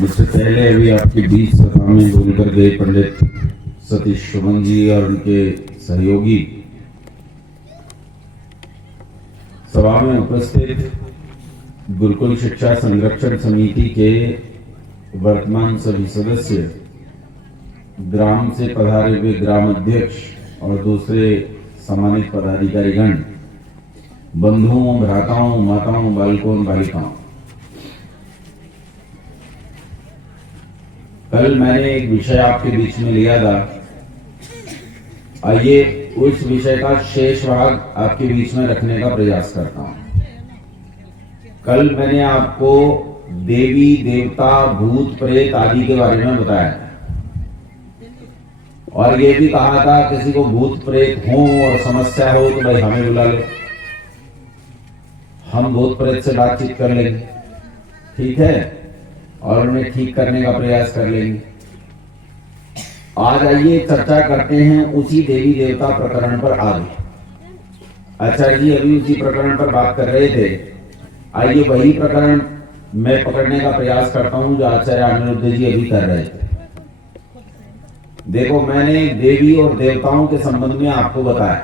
मुझसे पहले अभी आपके बीच सभा में बोलकर गए पंडित सतीश सुमन जी और उनके सहयोगी सभा में उपस्थित गुरुकुल शिक्षा संरक्षण समिति के वर्तमान सभी सदस्य, ग्राम से पधारे हुए ग्राम अध्यक्ष और दूसरे सम्मानित पदाधिकारीगण, बंधुओं, भ्राताओं, माताओं, बालकों, बालिकाओं, कल मैंने एक विषय आपके बीच में लिया था। आइए उस विषय का शेष भाग आपके बीच में रखने का प्रयास करता हूं। कल मैंने आपको देवी देवता, भूत प्रेत आदि के बारे में बताया और ये भी कहा था किसी को भूत प्रेत हो और समस्या हो तो भाई हमें बुला लो, हम भूत प्रेत से बातचीत कर लेंगे, ठीक है, और उन्हें ठीक करने का प्रयास कर लेंगे। आज आइए चर्चा करते हैं उसी देवी देवता प्रकरण पर आगे। आचार्य जी अभी उसी प्रकरण पर बात कर रहे थे। आइए वही प्रकरण मैं पकड़ने का प्रयास करता हूं जो आचार्य अनिरुद्ध जी अभी कर रहे थे। देखो, मैंने देवी और देवताओं के संबंध में आपको बताया।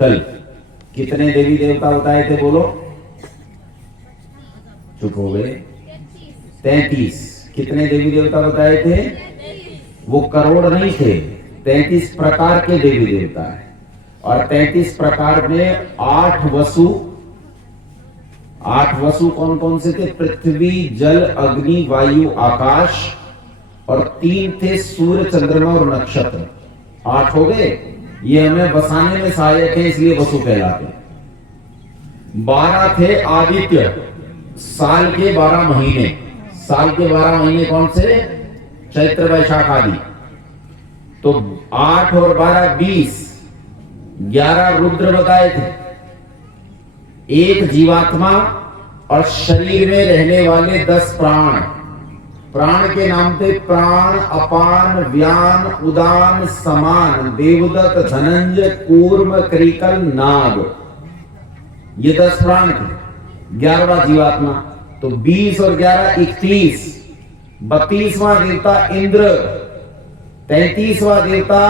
कल कितने देवी देवता बताए थे? बोलो, चुप हो गए। 33। कितने देवी देवता बताए थे? वो करोड़ नहीं थे, 33 प्रकार के देवी देवता है। और 33 प्रकार में 8 वसु। 8 वसु कौन कौन से थे? पृथ्वी, जल, अग्नि, वायु, आकाश, और 3 थे सूर्य, चंद्रमा और नक्षत्र। 8 हो गए। ये हमें बसाने में सहायक है, इसलिए वसु कहलाते हैं। 12 थे आदित्य, साल के 12 महीने। साल के 12 महीने कौन से? चैत्र, वैशाख आदि। तो 8 और 12 20। 11 रुद्र बताए थे। 1 जीवात्मा और शरीर में रहने वाले 10 प्राण। प्राण के नाम थे प्राण, अपान, व्यान, उदान, समान, देवदत्त, धनंजय, कूर्म, क्रिकल, नाग। ये 10 प्राण थे। 11वां जीवात्मा। तो 20 और 11 31। 32वां देवता इंद्र। 33वां देवता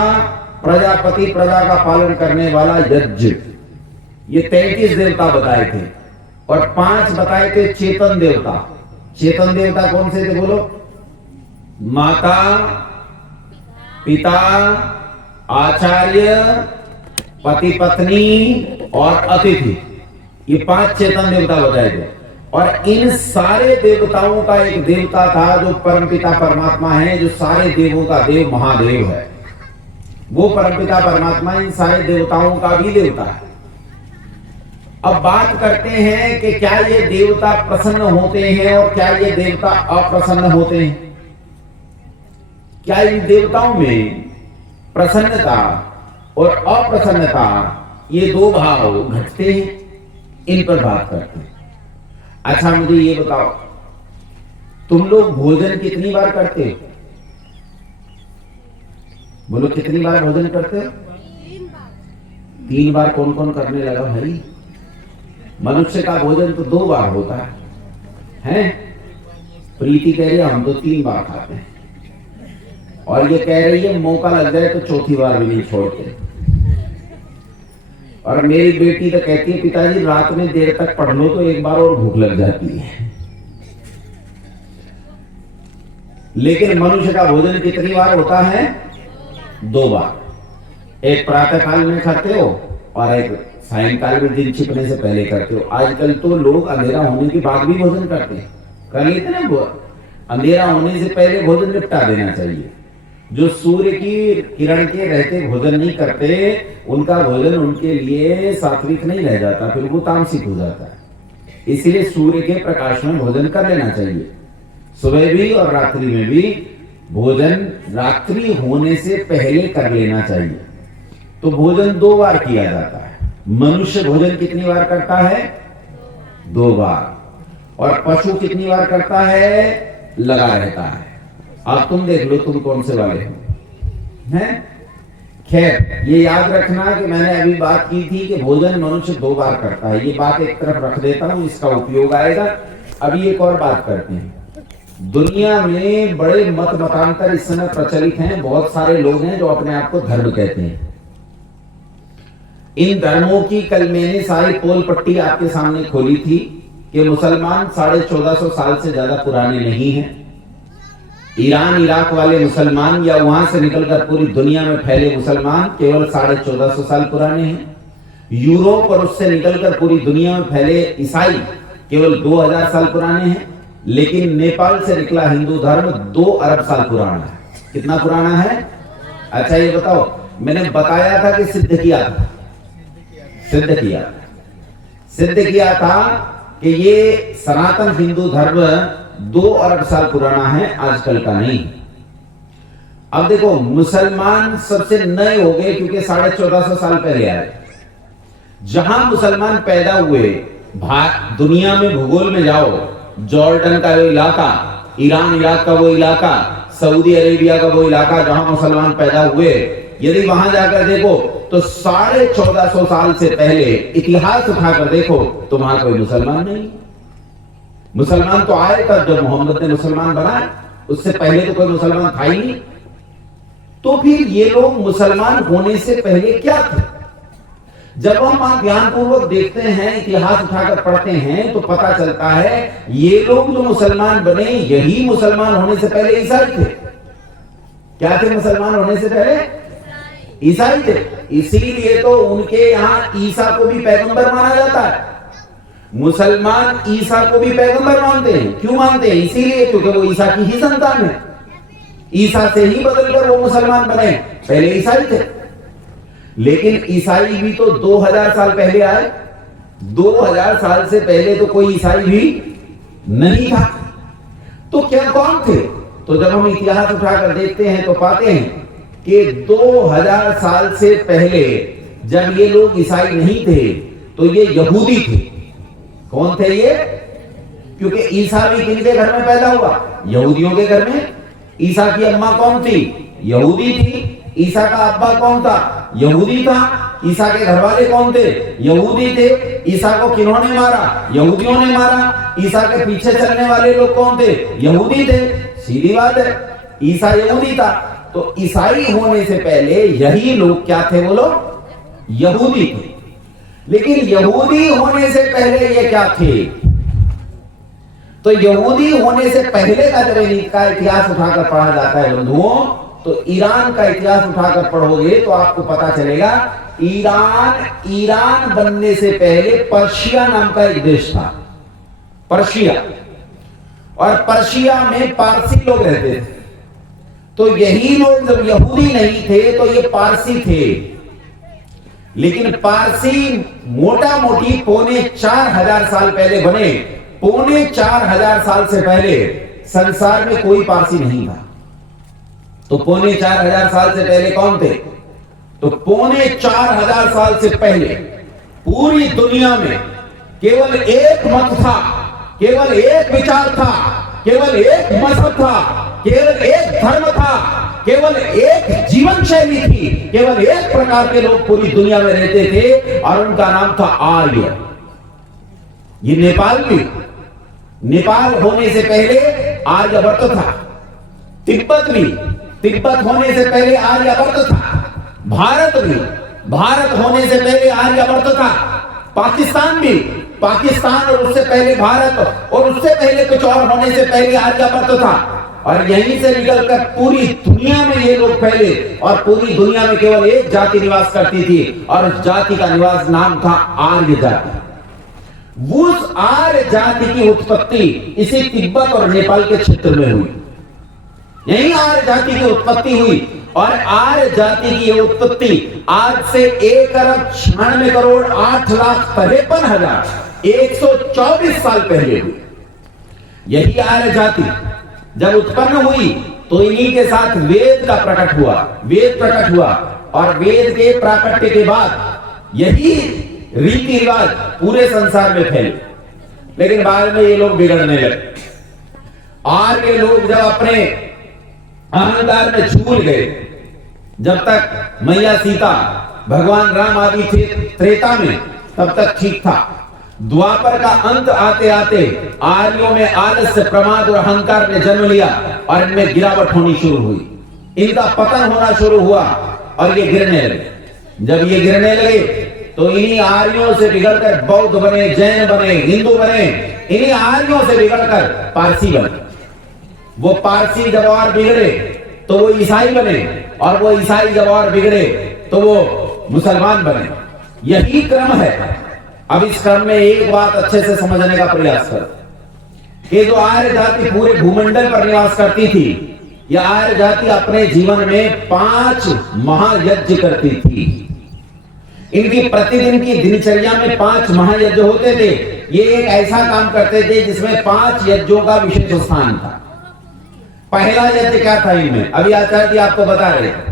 प्रजापति, प्रजा का पालन करने वाला यज्ञ। ये 33 देवता बताए थे। और 5 बताए थे चेतन देवता। चेतन देवता कौन से थे? बोलो। माता, पिता, आचार्य, पति पत्नी और अतिथि। ये 5 चेतन देवता बताए थे। और इन सारे देवताओं का एक देवता था जो परमपिता परमात्मा है, जो सारे देवों का देव महादेव है। वो परमपिता परमात्मा इन सारे देवताओं का भी देवता है। अब बात करते हैं कि क्या ये देवता प्रसन्न होते हैं और क्या ये देवता अप्रसन्न होते हैं? क्या इन देवताओं में प्रसन्नता और अप्रसन्नता, ये 2 भाव घटते हैं? इन पर बात करते हैं। अच्छा, मुझे ये बताओ, तुम लोग भोजन कितनी बार करते हो? बोलो, कितनी बार भोजन करते हो? 3 बार। कौन कौन करने लगा भाई? मनुष्य का भोजन तो 2 बार होता है। प्रीति कह रही है हम तो 3 बार खाते हैं, और ये कह रही है मौका लग जाए तो 4थी बार भी नहीं छोड़ते। और मेरी बेटी तो कहती है पिताजी रात में देर तक पढ़ लो तो एक बार और भूख लग जाती है। लेकिन मनुष्य का भोजन कितनी बार होता है? 2 बार। एक प्रातः काल में खाते हो और एक सायंकाल में दिन छिपने से पहले करते हो। आजकल तो लोग अंधेरा होने के बाद भी भोजन करते हैं। कर लेते ना, अंधेरा होने से पहले भोजन निपटा देना चाहिए। जो सूर्य की किरण के रहते भोजन नहीं करते, उनका भोजन उनके लिए सात्विक नहीं रह जाता, फिर वो तामसिक हो जाता है। इसलिए सूर्य के प्रकाश में भोजन कर लेना चाहिए। सुबह भी और रात्रि में भी भोजन रात्रि होने से पहले कर लेना चाहिए। तो भोजन 2 बार किया जाता है। मनुष्य भोजन कितनी बार करता है? 2 बार। और पशु कितनी बार करता है? लगा रहता है। अब तुम देख लो तुम कौन से वाले हो, हैं? खैर, ये याद रखना कि मैंने अभी बात की थी कि भोजन मनुष्य 2 बार करता है। ये बात एक तरफ रख देता हूं, इसका उपयोग आएगा। अभी एक और बात करते हैं। दुनिया में बड़े मत मतांतर इस समय प्रचलित हैं। बहुत सारे लोग हैं जो अपने आप को धर्म कहते हैं। इन धर्मों की कल मैंने सारी पोल पट्टी आपके सामने खोली थी कि मुसलमान 1450 साल से ज्यादा पुराने नहीं हैं। ईरान इराक वाले मुसलमान या वहां से निकलकर पूरी दुनिया में फैले मुसलमान केवल 1450 साल पुराने हैं। यूरोप और उससे निकलकर पूरी दुनिया में फैले ईसाई केवल 2000 साल पुराने हैं। लेकिन नेपाल से निकला हिंदू धर्म 2 अरब साल पुराना है। कितना पुराना है? अच्छा ये बताओ, मैंने बताया था कि सिद्ध किया था कि ये सनातन हिंदू धर्म 2 अरब साल पुराना है, आजकल का नहीं। अब देखो, मुसलमान सबसे नए हो गए क्योंकि 1450 साल पहले आए। जहां मुसलमान पैदा हुए, दुनिया में भूगोल में जाओ, जॉर्डन का वो इलाका, ईरान इराक का वो इलाका, सऊदी अरेबिया का वो इलाका जहां मुसलमान पैदा हुए, यदि वहां जाकर देखो तो 1450 साल से पहले इतिहास उठाकर देखो तो वहां कोई मुसलमान नहीं। मुसलमान तो आए तब जब मोहम्मद ने मुसलमान बनाए, उससे पहले तो कोई मुसलमान था ही नहीं। तो फिर ये लोग मुसलमान होने से पहले क्या थे? जब हम ध्यानपूर्वक देखते हैं, इतिहास उठाकर पढ़ते हैं तो पता चलता है ये लोग जो मुसलमान बने, यही मुसलमान होने से पहले ईसाई थे। क्या थे मुसलमान होने से पहले? ईसाई थे। इसीलिए तो उनके यहां ईसा को भी पैगंबर माना जाता है। मुसलमान ईसा को भी पैगंबर मानते हैं। क्यों मानते हैं? इसीलिए क्योंकि वो ईसा की ही संतान है। ईसा से ही बदलकर वो मुसलमान बने, पहले ईसाई थे। लेकिन ईसाई भी तो 2000 साल पहले आए। 2000 साल से पहले तो कोई ईसाई भी नहीं था। तो क्या कौन थे? तो जब हम इतिहास उठाकर देखते हैं तो पाते हैं कि 2000 साल से पहले जब ये लोग ईसाई नहीं थे तो ये यहूदी थे। कौन थे ये? क्योंकि ईसा भी किनके घर में पैदा हुआ? यहूदियों के घर में। ईसा की अम्मा कौन थी? यहूदी थी। ईसा का अब्बा कौन था? यहूदी था। ईसा के घर वाले कौन थे? यहूदी थे। ईसा को किन्होंने मारा? यहूदियों ने मारा। ईसा के पीछे चलने वाले लोग कौन थे? यहूदी थे। सीधी बात है, ईसा यहूदी था। तो ईसाई होने से पहले यही लोग क्या थे? वो लोग यहूदी थे। लेकिन यहूदी होने से पहले ये क्या थे? तो यहूदी होने से पहले का जब का इतिहास उठाकर पढ़ा जाता है बंधुओं, तो ईरान का इतिहास उठाकर पढ़ोगे तो आपको पता चलेगा ईरान बनने से पहले पर्शिया नाम का एक देश था। पर्शिया। और पर्शिया में पारसी लोग रहते थे। तो यही लोग जब यहूदी नहीं थे तो ये पारसी थे। लेकिन पारसी मोटा मोटी 4500 साल पहले बने। 4500 साल से पहले संसार में कोई पारसी नहीं था। तो 4500 साल से पहले कौन थे? तो 4500 साल से पहले पूरी दुनिया में केवल एक मत था, केवल एक विचार था, केवल एक मजहब था, केवल एक धर्म था, केवल एक जीवन शैली थी, केवल एक प्रकार के लोग पूरी दुनिया में रहते थे और उनका नाम था आर्य। ये नेपाल भी, नेपाल होने से पहले आर्यवर्त था। तिब्बत भी, तिब्बत होने से पहले आर्यवर्त था। भारत भी, भारत होने से पहले आर्यवर्त था। पाकिस्तान भी, पाकिस्तान और उससे पहले भारत और उससे पहले कुछ और होने से पहले आर्यवर्त था। और यहीं से निकलकर पूरी दुनिया में ये लोग फैले और पूरी दुनिया में केवल एक जाति निवास करती थी और उस जाति का निवास नाम था आर्य जाति। उस आर्य जाति की उत्पत्ति इसी तिब्बत और नेपाल के क्षेत्र में हुई। यही आर्य जाति की उत्पत्ति हुई। और आर्य जाति की यह उत्पत्ति आज से 1,96,8,53,124 साल पहले हुई। यही आर्य जाति जब उत्पन्न हुई तो इन्हीं के साथ वेद का प्रकट हुआ। वेद प्रकट हुआ और वेद के प्राकट्य के बाद यही रीति रिवाज पूरे संसार में फैले। लेकिन बाद में ये लोग बिगड़ने लगे। आर्य लोग जब अपने अहंकार में झूल गए, जब तक मैया सीता, भगवान राम आदि थे त्रेता में, तब तक ठीक था। द्वापर का अंत आते आते आर्यों में आलस्य, प्रमाद और अहंकार ने जन्म लिया और इनमें गिरावट होनी शुरू हुई, इनका पतन होना शुरू हुआ और ये गिरने लगे। जब ये गिरने लगे तो इन्हीं आर्यों से बिगड़कर बौद्ध बने, जैन बने, हिंदू बने, इन्हीं आर्यों से बिगड़कर पारसी बने। वो पारसी जब और बिगड़े तो वो ईसाई बने, और वो ईसाई जब और बिगड़े तो वो मुसलमान बने। यही क्रम है। अब इस क्रम में एक बात अच्छे से समझने का प्रयास करो कि जो आर्य जाति पूरे भूमंडल पर निवास करती थी, यह आर्य जाति अपने जीवन में 5 महायज्ञ करती थी। इनकी प्रतिदिन की दिनचर्या में 5 महायज्ञ होते थे। ये एक ऐसा काम करते थे जिसमें 5 यज्ञों का विशेष स्थान था। पहला यज्ञ क्या था इनमें? अभी आचार्य जी आपको बता रहे थे।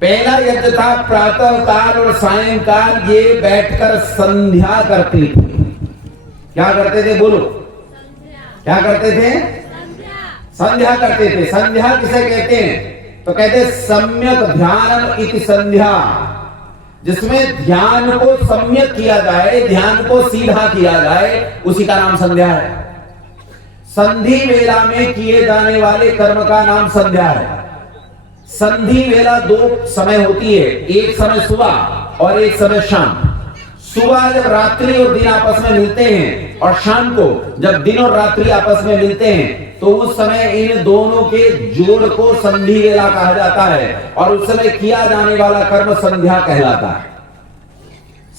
पहला यज्ञ था प्रातः काल और सायंकाल ये बैठकर संध्या करते थे। क्या करते थे? बोलो, क्या करते थे? संध्या करते थे। संध्या किसे कहते हैं? तो कहते सम्यक ध्यानम इति संध्या, जिसमें ध्यान को सम्यक किया जाए, ध्यान को सीधा किया जाए, उसी का नाम संध्या है। संधि वेला में किए जाने वाले कर्म का नाम संध्या है। संधि वेला 2 समय होती है, एक समय सुबह और एक समय शाम। सुबह जब रात्रि और दिन आपस में मिलते हैं, और शाम को जब दिन और रात्रि आपस में मिलते हैं, तो उस समय इन दोनों के जोड़ को संधि वेला कहा जाता है, और उस समय किया जाने वाला कर्म संध्या कहलाता है।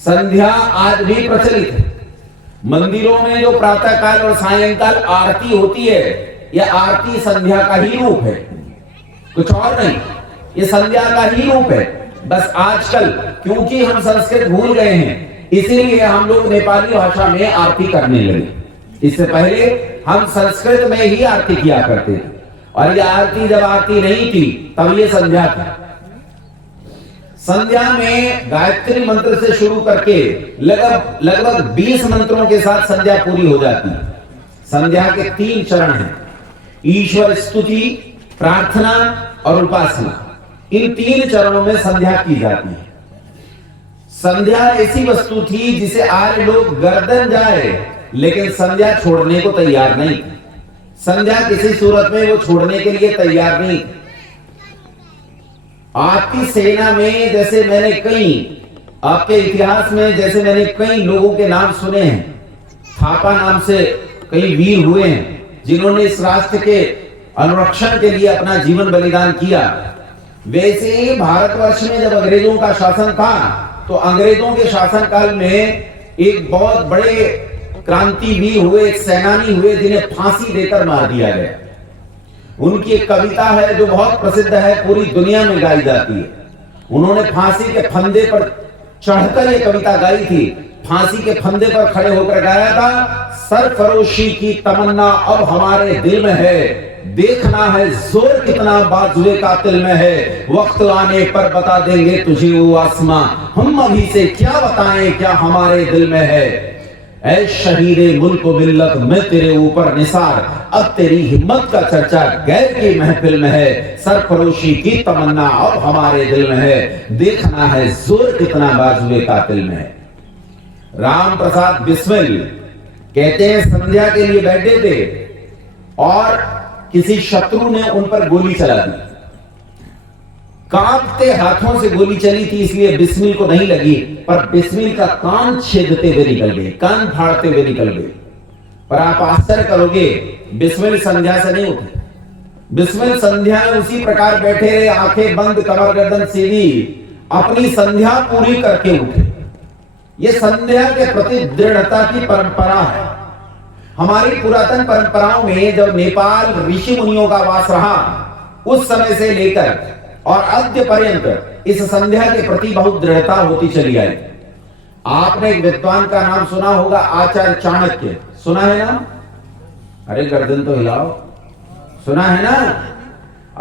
संध्या आज भी प्रचलित है। मंदिरों में जो प्रातः काल और सायंकाल आरती होती है, यह आरती संध्या का ही रूप है, कुछ और नहीं। ये संध्या का ही रूप है। बस आजकल क्योंकि हम संस्कृत भूल गए हैं, इसीलिए हम लोग नेपाली भाषा में आरती करने लगे। इससे पहले हम संस्कृत में ही आरती किया करते थे, और ये आरती जब आरती नहीं थी तब ये संध्या थी। संध्या में गायत्री मंत्र से शुरू करके लगभग 20 मंत्रों के साथ संध्या पूरी हो जाती है। संध्या के 3 चरण हैं, ईश्वर स्तुति, प्रार्थना और उपासना। इन 3 चरणों में संध्या की जाती है। संध्या ऐसी वस्तु थी जिसे आर्य लोग गर्दन जाए लेकिन संध्या छोड़ने को तैयार नहीं थे। संध्या किसी सूरत में वो छोड़ने के लिए तैयार नहीं थे। आपकी सेना में जैसे मैंने आपके इतिहास में जैसे मैंने कई लोगों के नाम सुने हैं, थापा नाम से कई वीर हुए हैं जिन्होंने इस राष्ट्र के अनुरक्षण के लिए अपना जीवन बलिदान किया। वैसे ही भारतवर्ष में जब अंग्रेजों का शासन था, तो अंग्रेजों के शासनकाल में एक बहुत बड़े क्रांतिवीर हुए, एक सेनानी हुए जिन्हें फांसी देकर मार दिया गया। उनकी एक कविता है जो बहुत प्रसिद्ध है, पूरी दुनिया में गाई जाती है। उन्होंने फांसी के फंदे पर चढ़कर ये कविता गाई थी। फांसी के फंदे पर खड़े होकर गाया था, सरफरोशी की तमन्ना अब हमारे दिल में है, देखना है जोर कितना बाजुए कातिल में है, वक्त आने पर बता देंगे तुझे वो आसमां, हम अभी से क्या बताएं क्या हमारे दिल में है। ऐ शहीदे मुल्क मिल्लत मैं तेरे ऊपर निसार, अब तेरी हिम्मत का चर्चा गैर की महफिल में है, सरफरोशी की तमन्ना अब हमारे दिल में है, देखना है जोर कितना बाजुए कातिल में है। राम प्रसाद बिस्मिल कहते हैं संध्या के लिए बैठे थे और किसी शत्रु ने उन पर गोली चला दी। कांपते हाथों से गोली चली थी, इसलिए बिस्मिल को नहीं लगी, पर बिस्मिल का कान छेदते हुए निकल गए, कान फाड़ते हुए निकल गए। पर आप आश्चर्य करोगे, बिस्मिल संध्या से नहीं उठे। बिस्मिल संध्या में उसी प्रकार बैठे रहे, आंखें बंद, कमर गर्दन सीधी, अपनी संध्या पूरी करके उठे। ये संध्या के प्रति दृढ़ता की परंपरा है। हमारी पुरातन परंपराओं में जब नेपाल ऋषि मुनियों का वास रहा, उस समय से लेकर और अद्य पर्यंत इस संध्या के प्रति बहुत दृढ़ता होती चली आई। आपने एक विद्वान का नाम सुना होगा, आचार्य चाणक्य, सुना है ना? अरे गर्दन तो हिलाओ, सुना है ना?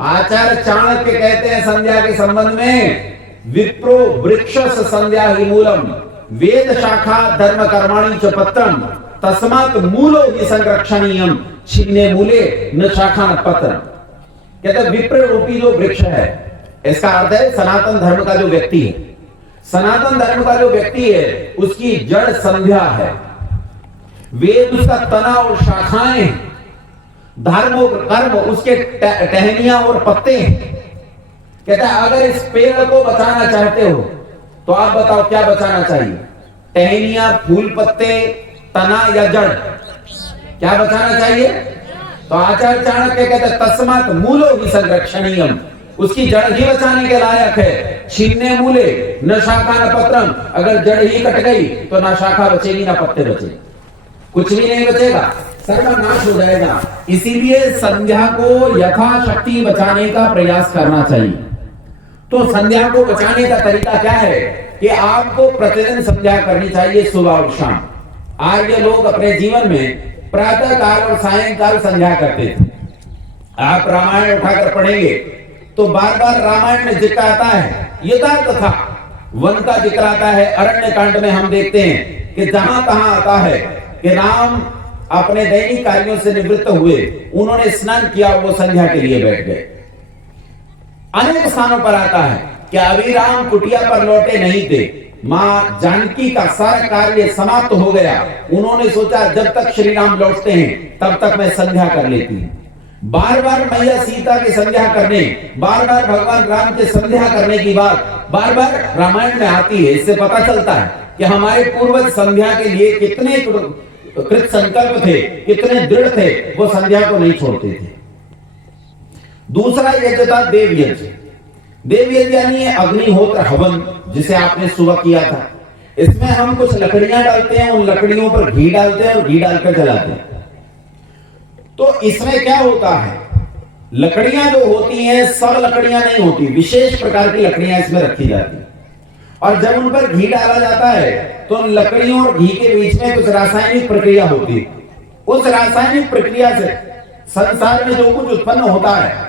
आचार्य चाणक्य कहते हैं संध्या के संबंध में, विप्रो वृक्षस संध्या ही मूलम, वेद शाखा धर्म कर्माणि च पत्रम, तस्मात् मूलो ही संरक्षणीयम, छिन्ने मूले न शाखा न पत्र। कहते विप्र रूपी जो वृक्ष है, इसका अर्थ है सनातन धर्म का जो व्यक्ति है। सनातन धर्म का जो व्यक्ति है उसकी जड़ संध्या है। वेद उसका तना और शाखाएं, धर्म और कर्म उसके टहनियां और पत्ते। कहता है अगर इस पेड़ को बचाना चाहते हो तो आप बताओ क्या बचाना चाहिए, टहनियां, फूल, पत्ते, तना या जड़? क्या बचाना चाहिए? तो आचार्य चाणक्य कहते हैं तस्मात् मूलो ही संरक्षणीयम, उसकी जड़ ही बचाने के लायक है। छीनने मूले न शाखा न पत्रम, अगर जड़ ही कट गई तो ना शाखा बचेगी ना पत्ते बचे, कुछ भी नहीं बचेगा, सर्वनाश हो जाएगा। इसीलिए संध्या को यथाशक्ति बचाने का प्रयास करना चाहिए। तो संध्या को बचाने का तरीका क्या है कि आपको प्रतिदिन संध्या करनी चाहिए, सुबह और शाम। आर्य लोग अपने जीवन में प्रातः काल और सायंकाल संध्या करते थे। आप रामायण उठाकर पढ़ेंगे तो बार बार रामायण में जिक्र आता है, यथार्थ था। वन का जिक्र आता है, अरण्य कांड में हम देखते हैं कि जहां तहां आता है कि राम अपने दैनिक कार्यों से निवृत्त हुए, उन्होंने स्नान किया, वो संध्या के लिए बैठ गए। अनेक स्थानों पर आता है कि अभी राम कुटिया पर लौटे नहीं थे, मां जानकी का सारा कार्य समाप्त हो गया। उन्होंने सोचा जब तक श्री राम लौटते हैं तब तक मैं संध्या कर लेती हूं। बार बार मैया सीता की संध्या करने, बार बार भगवान राम के संध्या करने की बात बार बार रामायण में आती है। इससे पता चलता है कि हमारे पूर्वज संध्या के लिए कितने कृत संकल्प थे, कितने दृढ़ थे, वो संध्या को नहीं छोड़ते थे। दूसरा यज्ञ था देव यज्ञ। देव यज्ञ यानी अग्निहोत्र हवन, जिसे आपने सुबह किया था। इसमें हम कुछ लकड़ियां डालते हैं, उन लकड़ियों पर घी डालते हैं और घी डालकर जलाते हैं। तो इसमें क्या होता है, लकड़ियां जो होती हैं सब लकड़ियां नहीं होती, विशेष प्रकार की लकड़ियां इसमें रखी जाती हैं। और जब उन पर घी डाला जाता है तो उन लकड़ियों और घी के बीच में कुछ रासायनिक प्रक्रिया होती है। उस रासायनिक प्रक्रिया से संसार में जो कुछ उत्पन्न होता है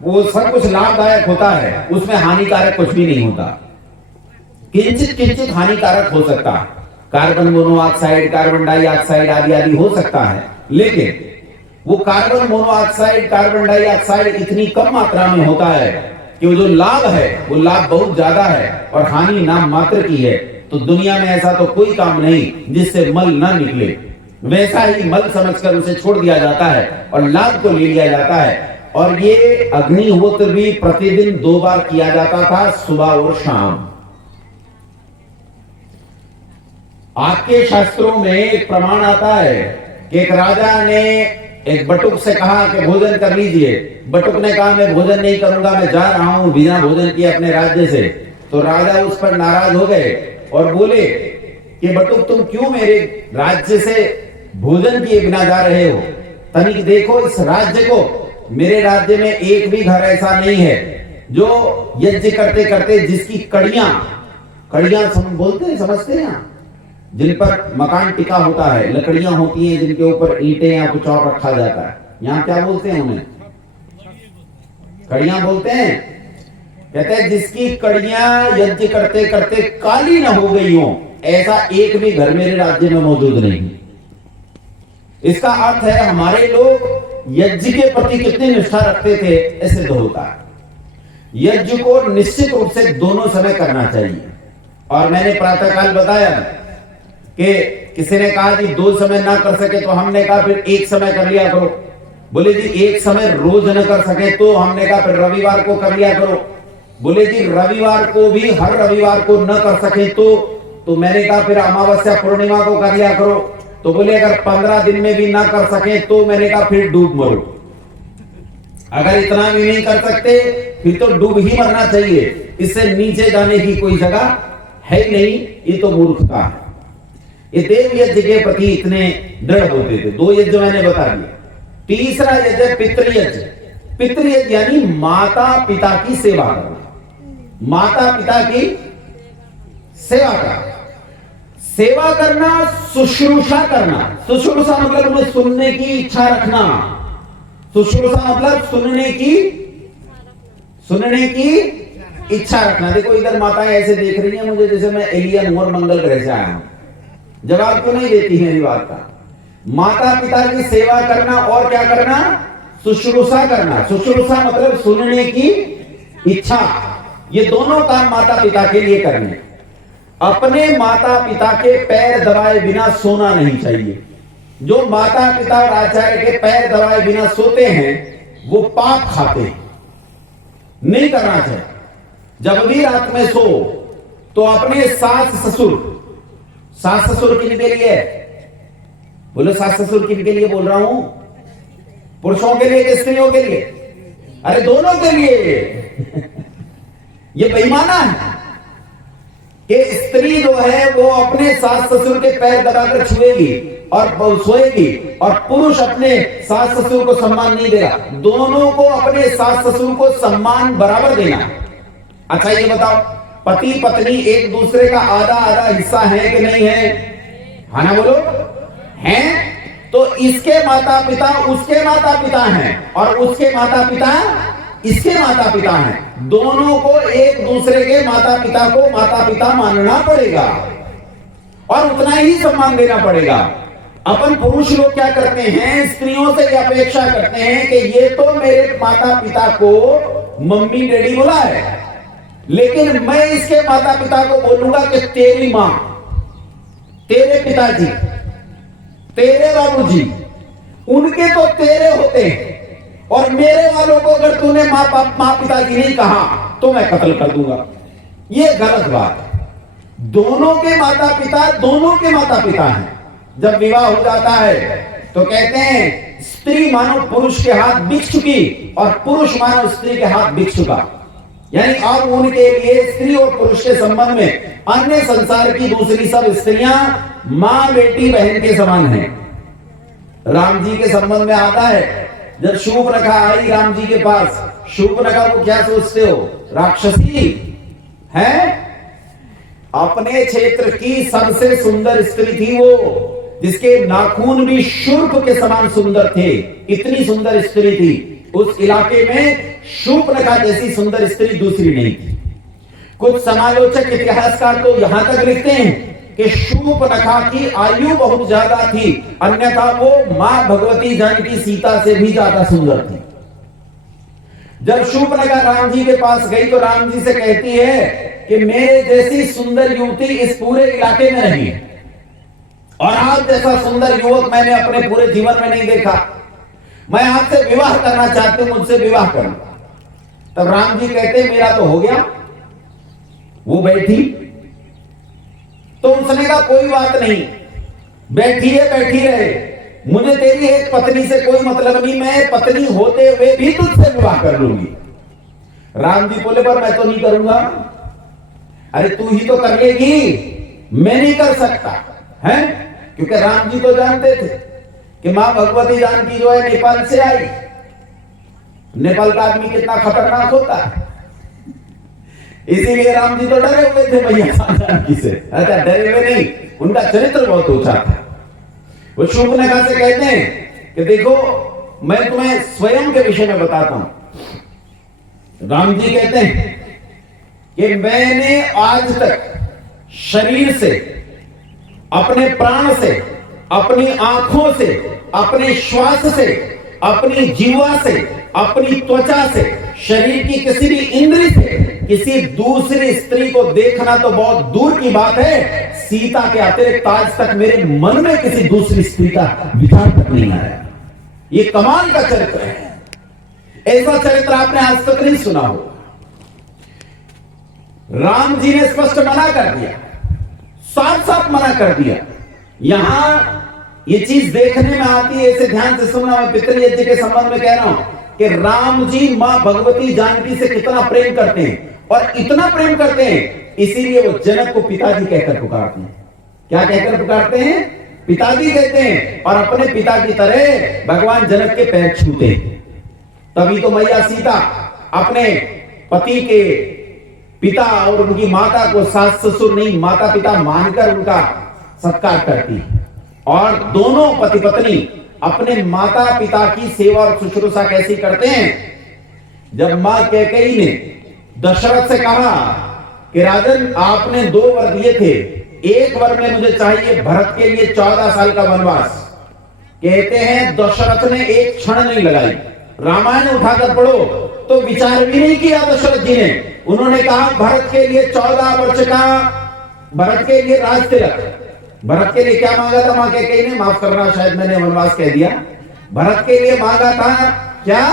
वो सब कुछ लाभदायक होता है, उसमें हानिकारक कुछ भी नहीं होता। किंचित किंचित हानिकारक हो सकता है, कार्बन मोनोऑक्साइड, कार्बन डाइऑक्साइड आदि आदि हो सकता है, लेकिन वो कार्बन मोनोऑक्साइड, कार्बन डाइऑक्साइड इतनी कम मात्रा में होता है कि वो जो लाभ है वो लाभ बहुत ज्यादा है और हानि नाम मात्र की है। तो दुनिया में ऐसा तो कोई काम नहीं जिससे मल ना निकले, वैसा ही मल समझकर उसे छोड़ दिया जाता है और लाभ को ले लिया जाता है। और ये अग्निहोत्र भी प्रतिदिन 2 बार किया जाता था, सुबह और शाम। आपके शास्त्रों में एक प्रमाण आता है कि एक राजा ने एक बटुक से कहा कि भोजन कर लीजिए। बटुक ने कहा मैं भोजन नहीं करूंगा, मैं जा रहा हूं बिना भोजन किए अपने राज्य से। तो राजा उस पर नाराज हो गए और बोले कि बटुक तुम क्यों मेरे राज्य से भोजन किए बिना जा रहे हो? तनिक देखो इस राज्य को, मेरे राज्य में एक भी घर ऐसा नहीं है जो यज्ञ करते करते जिसकी कड़ियां बोलते हैं, समझते हैं, जिन पर मकान टिका होता है, लकड़ियां होती हैं जिनके ऊपर ईंटें या कुछ और रखा जाता है। यहां क्या बोलते हैं? उन्हें कड़ियां बोलते हैं। कहते हैं जिसकी कड़ियां यज्ञ करते करते काली न हो गई हो, ऐसा एक भी घर मेरे राज्य में मौजूद नहीं। इसका अर्थ है हमारे लोग यज्ञ के प्रति कितनी निष्ठा रखते थे, ऐसे सिद्ध होता है। यज्ञ को निश्चित रूप से दोनों समय करना चाहिए। और मैंने प्रातःकाल बताया कि किसी ने कहा कि 2 समय ना कर सके तो हमने कहा फिर 1 समय कर लिया करो। बोले जी 1 समय रोज न कर सके तो हमने कहा फिर रविवार को कर लिया करो। बोले जी रविवार को भी हर रविवार को न कर सके तो मैंने कहा फिर अमावस्या पूर्णिमा को कर लिया करो। तो बोले अगर 15 दिन में भी ना कर सके तो मैंने कहा फिर डूब मरो। अगर इतना भी नहीं कर सकते फिर तो डूब ही मरना चाहिए, इससे नीचे जाने की कोई जगह है नहीं। ये तो मूर्खता है। ये देव यज्ञ के प्रति इतने दृढ़ होते थे। 2 यज्ञ मैंने बता दिए। तीसरा यज्ञ पितृयज्ञ। पितृयज्ञ यानी माता पिता की सेवा करना, माता पिता की सेवा करना। सेवा करना, शुश्रूषा करना। शुश्रूषा मतलब उन्हें सुनने की इच्छा रखना। शुश्रूषा मतलब सुनने की इच्छा रखना। देखो इधर माताएं ऐसे देख रही हैं मुझे जैसे मैं एलियन और मंगल ग्रह से आया हूं। जवाब क्यों नहीं देती है मेरी बात का? माता पिता की सेवा करना और क्या करना? शुश्रूषा करना। शुश्रूषा मतलब सुनने की इच्छा। ये दोनों काम माता पिता के लिए करने। अपने माता पिता के पैर दबाए बिना सोना नहीं चाहिए। जो माता पिता और आचार्य के पैर दबाए बिना सोते हैं वो पाप खाते हैं, नहीं करना चाहिए। जब भी रात में सो तो अपने सास ससुर किनके लिए? बोलो सास ससुर किनके लिए बोल रहा हूं? पुरुषों के लिए कि स्त्रियों के लिए? अरे दोनों के लिए। ये बेईमाना है कि स्त्री जो है वो अपने सास ससुर के पैर दबाकर छुएगी और सोएगी, और पुरुष अपने सास ससुर को सम्मान नहीं देगा। दोनों को अपने सास ससुर को सम्मान बराबर देना। अच्छा ये बताओ, पति पत्नी एक दूसरे का आधा आधा हिस्सा है कि नहीं है? हाँ ना बोलो, हैं? तो इसके माता पिता उसके माता पिता हैं, और उसके माता पिता इसके माता पिता हैं। दोनों को एक दूसरे के माता पिता को माता पिता मानना पड़ेगा और उतना ही सम्मान देना पड़ेगा। अपन पुरुष लोग क्या करते हैं, स्त्रियों से अपेक्षा करते हैं कि ये तो मेरे माता पिता को मम्मी डैडी बोला है, लेकिन मैं इसके माता पिता को बोलूंगा कि तेरी मां, तेरे पिताजी, तेरे बाबूजी, उनके तो तेरे होते हैं, और मेरे वालों को अगर तूने मां पिताजी नहीं कहा तो मैं कत्ल कर दूंगा। ये गलत बात है। दोनों के माता पिता हैं। जब विवाह हो जाता है तो कहते हैं स्त्री मानो पुरुष के हाथ बिक चुकी और पुरुष मानो स्त्री के हाथ बिक चुका। यानी अब उनके लिए स्त्री और पुरुष के संबंध में अन्य संसार की दूसरी सब स्त्रियां मां बेटी बहन के समान हैं। राम जी के संबंध में आता है, जब शूर्पणखा आई राम जी के पास, शूर्पणखा को क्या सोचते हो? राक्षसी है। अपने क्षेत्र की सबसे सुंदर स्त्री थी वो, जिसके नाखून भी शूर्प के समान सुंदर थे। इतनी सुंदर स्त्री थी उस इलाके में, शूर्पणखा जैसी सुंदर स्त्री दूसरी नहीं थी। कुछ समालोचक इतिहासकार तो यहां तक लिखते हैं कि शूर्पणखा की आयु बहुत ज्यादा थी, अन्यथा वो मां भगवती जानकी सीता से भी ज्यादा सुंदर थी। जब शूर्पणखा राम जी के पास गई तो राम जी से कहती है कि मेरे जैसी सुंदर युवती इस पूरे इलाके में नहीं है, और आप जैसा सुंदर युवक मैंने अपने पूरे जीवन में नहीं देखा। मैं आपसे विवाह करना चाहती हूं, मुझसे विवाह करो। तब राम जी कहते मेरा तो हो गया। वो बैठी तो उसने कहा कोई बात नहीं, बैठी है बैठी रहे, मुझे तेरी एक पत्नी से कोई मतलब नहीं, मैं पत्नी होते हुए भी तुझसे विवाह कर लूंगी। राम जी बोले पर मैं तो नहीं करूंगा। अरे तू ही तो कर लेगी, मैं नहीं कर सकता है। क्योंकि राम जी तो जानते थे कि मां भगवती जानकी जो है नेपाल से आई। नेपाल का आदमी कितना खतरनाक होता है, इसीलिए राम जी तो डरे हुए थे मैया जानकी से। अच्छा डरे हुए नहीं, उनका चरित्र बहुत ऊंचा था। वो शूर्पणखा से कहते हैं कि देखो मैं तुम्हें स्वयं के विषय में बताता हूं। राम जी कहते हैं कि मैंने आज तक शरीर से, अपने प्राण से, अपनी आंखों से, अपने श्वास से, अपनी जीवा से, अपनी त्वचा से, शरीर की किसी भी इंद्री से किसी दूसरी स्त्री को देखना तो बहुत दूर की बात है, सीता के अतिरिक्त आज तक मेरे मन में किसी दूसरी स्त्री का विचार तक नहीं आया। ये कमाल का चरित्र है। ऐसा चरित्र आपने आज तक नहीं सुना होगा। राम जी ने स्पष्ट मना कर दिया, साफ साफ मना कर दिया। यहां ये चीज देखने में आती है, इसे ध्यान से सुनना। मैं पितृयज्ञ के संबंध में कह रहा हूं कि राम जी मां भगवती जानकी से कितना प्रेम करते हैं, और इतना प्रेम करते हैं इसीलिए वो जनक को पिताजी कहकर पुकारते हैं। क्या कहकर पुकारते हैं? पिताजी कहते हैं, और अपने पिता की तरह भगवान जनक के पैर छूते हैं। तभी तो मैया सीता अपने पति के पिता और उनकी माता को सास ससुर नहीं माता पिता मानकर उनका सत्कार करती है। और दोनों पति पत्नी अपने माता पिता की सेवा और शुश्रूषा कैसी करते हैं। जब मां कैकेयी ने दशरथ से कहा कि राजन आपने 2 वर दिए थे, एक वर में मुझे चाहिए भरत के लिए 14 साल का वनवास, कहते हैं दशरथ ने एक क्षण नहीं लगाई। रामायण उठाकर पढ़ो तो विचार भी नहीं किया दशरथ जी ने। उन्होंने कहा भरत के लिए 14 वर्ष का, भरत के लिए राज तिलक, भरत के लिए क्या मांगा था मां कैकेयी ने? माफ करना शायद मैंने वनवास कह दिया। भरत के लिए मांगा था क्या?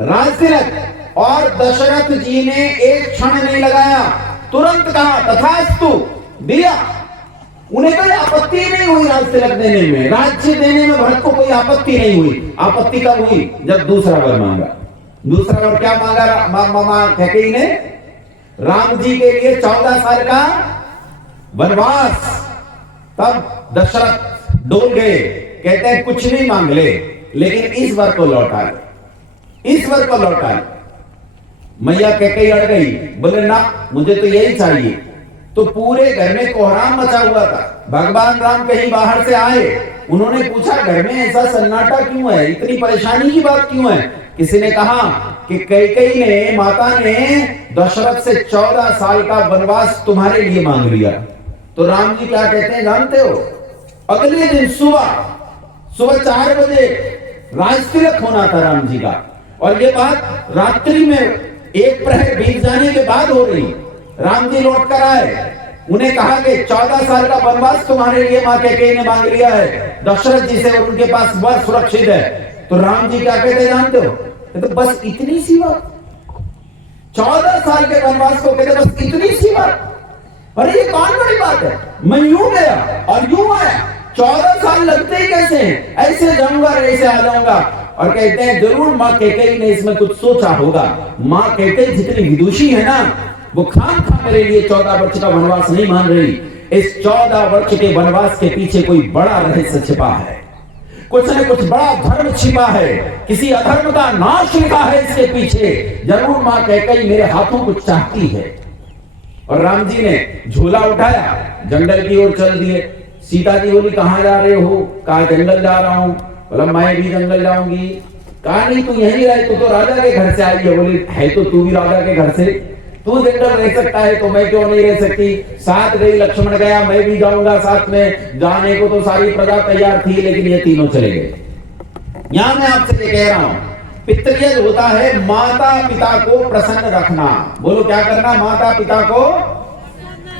राजतिलक। और दशरथ जी ने एक क्षण नहीं लगाया, तुरंत कहा तथास्तु, दिया। उन्हें कोई आपत्ति नहीं हुई राजतिलक देने में, राज्य देने में भरत को कोई आपत्ति नहीं हुई। आपत्ति कब हुई? जब दूसरा वर मांगा। दूसरा वर क्या मांगा मामा कैकेयी ने? राम जी के लिए 14 साल का वनवास। तब दशरथ डोल गए, कहते हैं कुछ भी मांग ले लेकिन इस वर को लौटा ले, इस वर को लौटा ले। मैया कैकेयी अड़ गई, बोले ना मुझे तो यही चाहिए। तो पूरे घर में कोहराम मचा हुआ था। भगवान राम कहीं बाहर से आए, उन्होंने पूछा घर में ऐसा सन्नाटा क्यों है, इतनी परेशानी की बात क्यों है? किसी ने कहा कि कैकेयी ने, माता ने दशरथ से 14 साल का वनवास तुम्हारे लिए मांग लिया। तो राम जी क्या कहते हैं जानते हो? अगले दिन सुबह 4 बजे राजतिलक होना था राम जी का, और ये बात रात्रि में 1 प्रहर बीत जाने के बाद हो रही। राम जी लौट कर आए, उन्हें कहा कि 14 साल का वनवास तुम्हारे लिए मां कैकेयी ने मांग लिया है दशरथ जी से, और उनके पास वर सुरक्षित है। तो राम जी क्या कहते जानते हो? कहते बस इतनी सी बात। 14 साल के वनवास को कहते बस इतनी सी बात। अरे ये कौन बड़ी बात है, मैं यूं गया और यूं आया, 14 साल लगते ही कैसे हैं? ऐसे जाऊंगा ऐसे आ जाऊंगा। और कहते हैं जरूर मां कैकेयी ने इसमें कुछ सोचा होगा। मां कैकेयी जितनी विदुषी है ना, वो खाम मेरे लिए 14 वर्ष का वनवास नहीं मान रही। इस 14 वर्ष के वनवास के पीछे कोई बड़ा रहस्य छिपा है, कुछ न कुछ बड़ा धर्म छिपा है, किसी अधर्म का नाश लिखा है इसके पीछे। जरूर मां कैकेयी मेरे हाथों को चाहती है। और राम जी ने झोला उठाया, जंगल की ओर चल दिए। सीता जी बोली कहां जा रहे हो? कहा जंगल जा रहा हूं। बोला मैं भी जंगल जाऊंगी। कहा नहीं तू यहीं रहे, तू तो राजा के घर से आई है। बोली है तो तू भी राजा के घर से, तू जंगल रह सकता है तो मैं क्यों नहीं रह सकती? साथ गई, लक्ष्मण गया, मैं भी जाऊंगा साथ में। जाने को तो सारी प्रजा तैयार थी, लेकिन ये तीनों चले गए। यहां मैं आपसे ये कह रहा हूं, पितृयज्ञ होता है माता पिता को प्रसन्न रखना। बोलो क्या करना? माता पिता को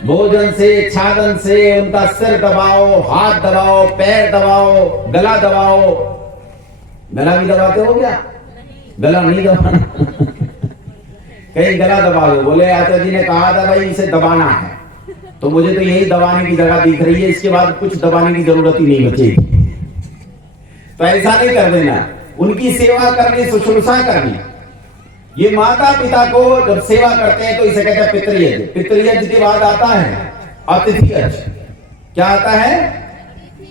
भोजन से, छागन से उनका सिर दबाओ, हाथ दबाओ, पैर दबाओ, गला दबाओ। गला भी दबाते हो क्या? गला नहीं दबाना कहीं गला दबा दो। बोले आचार्य जी ने कहा था भाई इसे दबाना है, तो मुझे तो यही दबाने की जगह दिख रही है, इसके बाद कुछ दबाने की जरूरत ही नहीं बचेगी। तो ऐसा नहीं कर देना, उनकी सेवा करनी, शुश्रूषा करनी। ये माता पिता को जब सेवा करते हैं तो इसे कहते हैं पितृयज्ञ। पितृयज्ञ के बाद आता है अतिथि यज्ञ। क्या आता है?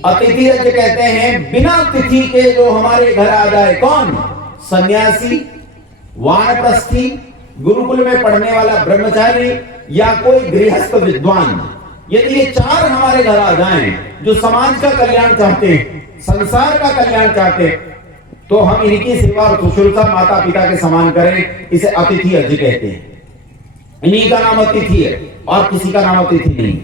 अतिथि यज्ञ कहते हैं बिना तिथि के जो हमारे घर आ जाए। कौन? सन्यासी, वानप्रस्थी, गुरुकुल में पढ़ने वाला ब्रह्मचारी, या कोई गृहस्थ विद्वान। यदि ये 4 हमारे घर आ जाएं, जो समाज का कल्याण चाहते हैं, संसार का कल्याण चाहते हैं, तो हम इनकी सेवा और शुश्रूषा माता पिता के समान करें। इसे अतिथि यज्ञ कहते हैं। इन्हीं का नाम अतिथि है और किसी का नाम अतिथि नहीं।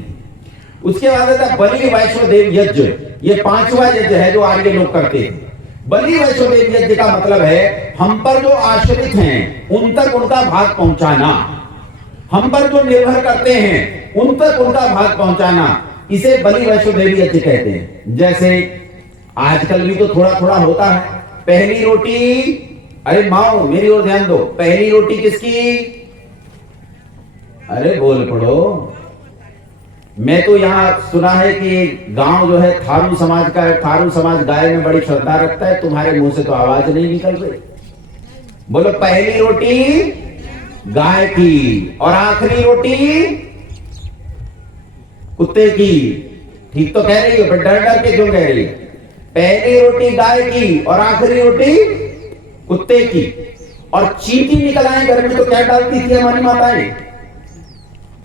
उसके बाद आता है बलि वैष्णोदेव यज्ञ। ये 5वां यज्ञ है जो आर्य लोग करते हैं। बलि वैष्णोदेव यज्ञ का मतलब है हम पर जो आश्रित हैं उन तक उनका भाग पहुंचाना, हम पर जो निर्भर करते हैं उन तक उनका भाग पहुंचाना। इसे बलि वैष्णोदेव यज्ञ कहते हैं। जैसे आजकल भी तो थोड़ा थोड़ा होता है। पहली रोटी, अरे माओ मेरी ओर ध्यान दो, पहली रोटी किसकी? अरे बोल पड़ो। मैं तो यहाँ सुना है कि गांव जो है थारू समाज का है। थारू समाज गाय में बड़ी श्रद्धा रखता है। तुम्हारे मुंह से तो आवाज नहीं निकल रही। बोलो पहली रोटी गाय की और आखिरी रोटी कुत्ते की। ठीक तो कह रही हो, पर डर डर के क्यों कह रही है? पहली रोटी गाय की और आखिरी रोटी कुत्ते की। और चींटी निकल आए घर में तो क्या डालती थी हमारी माताएं?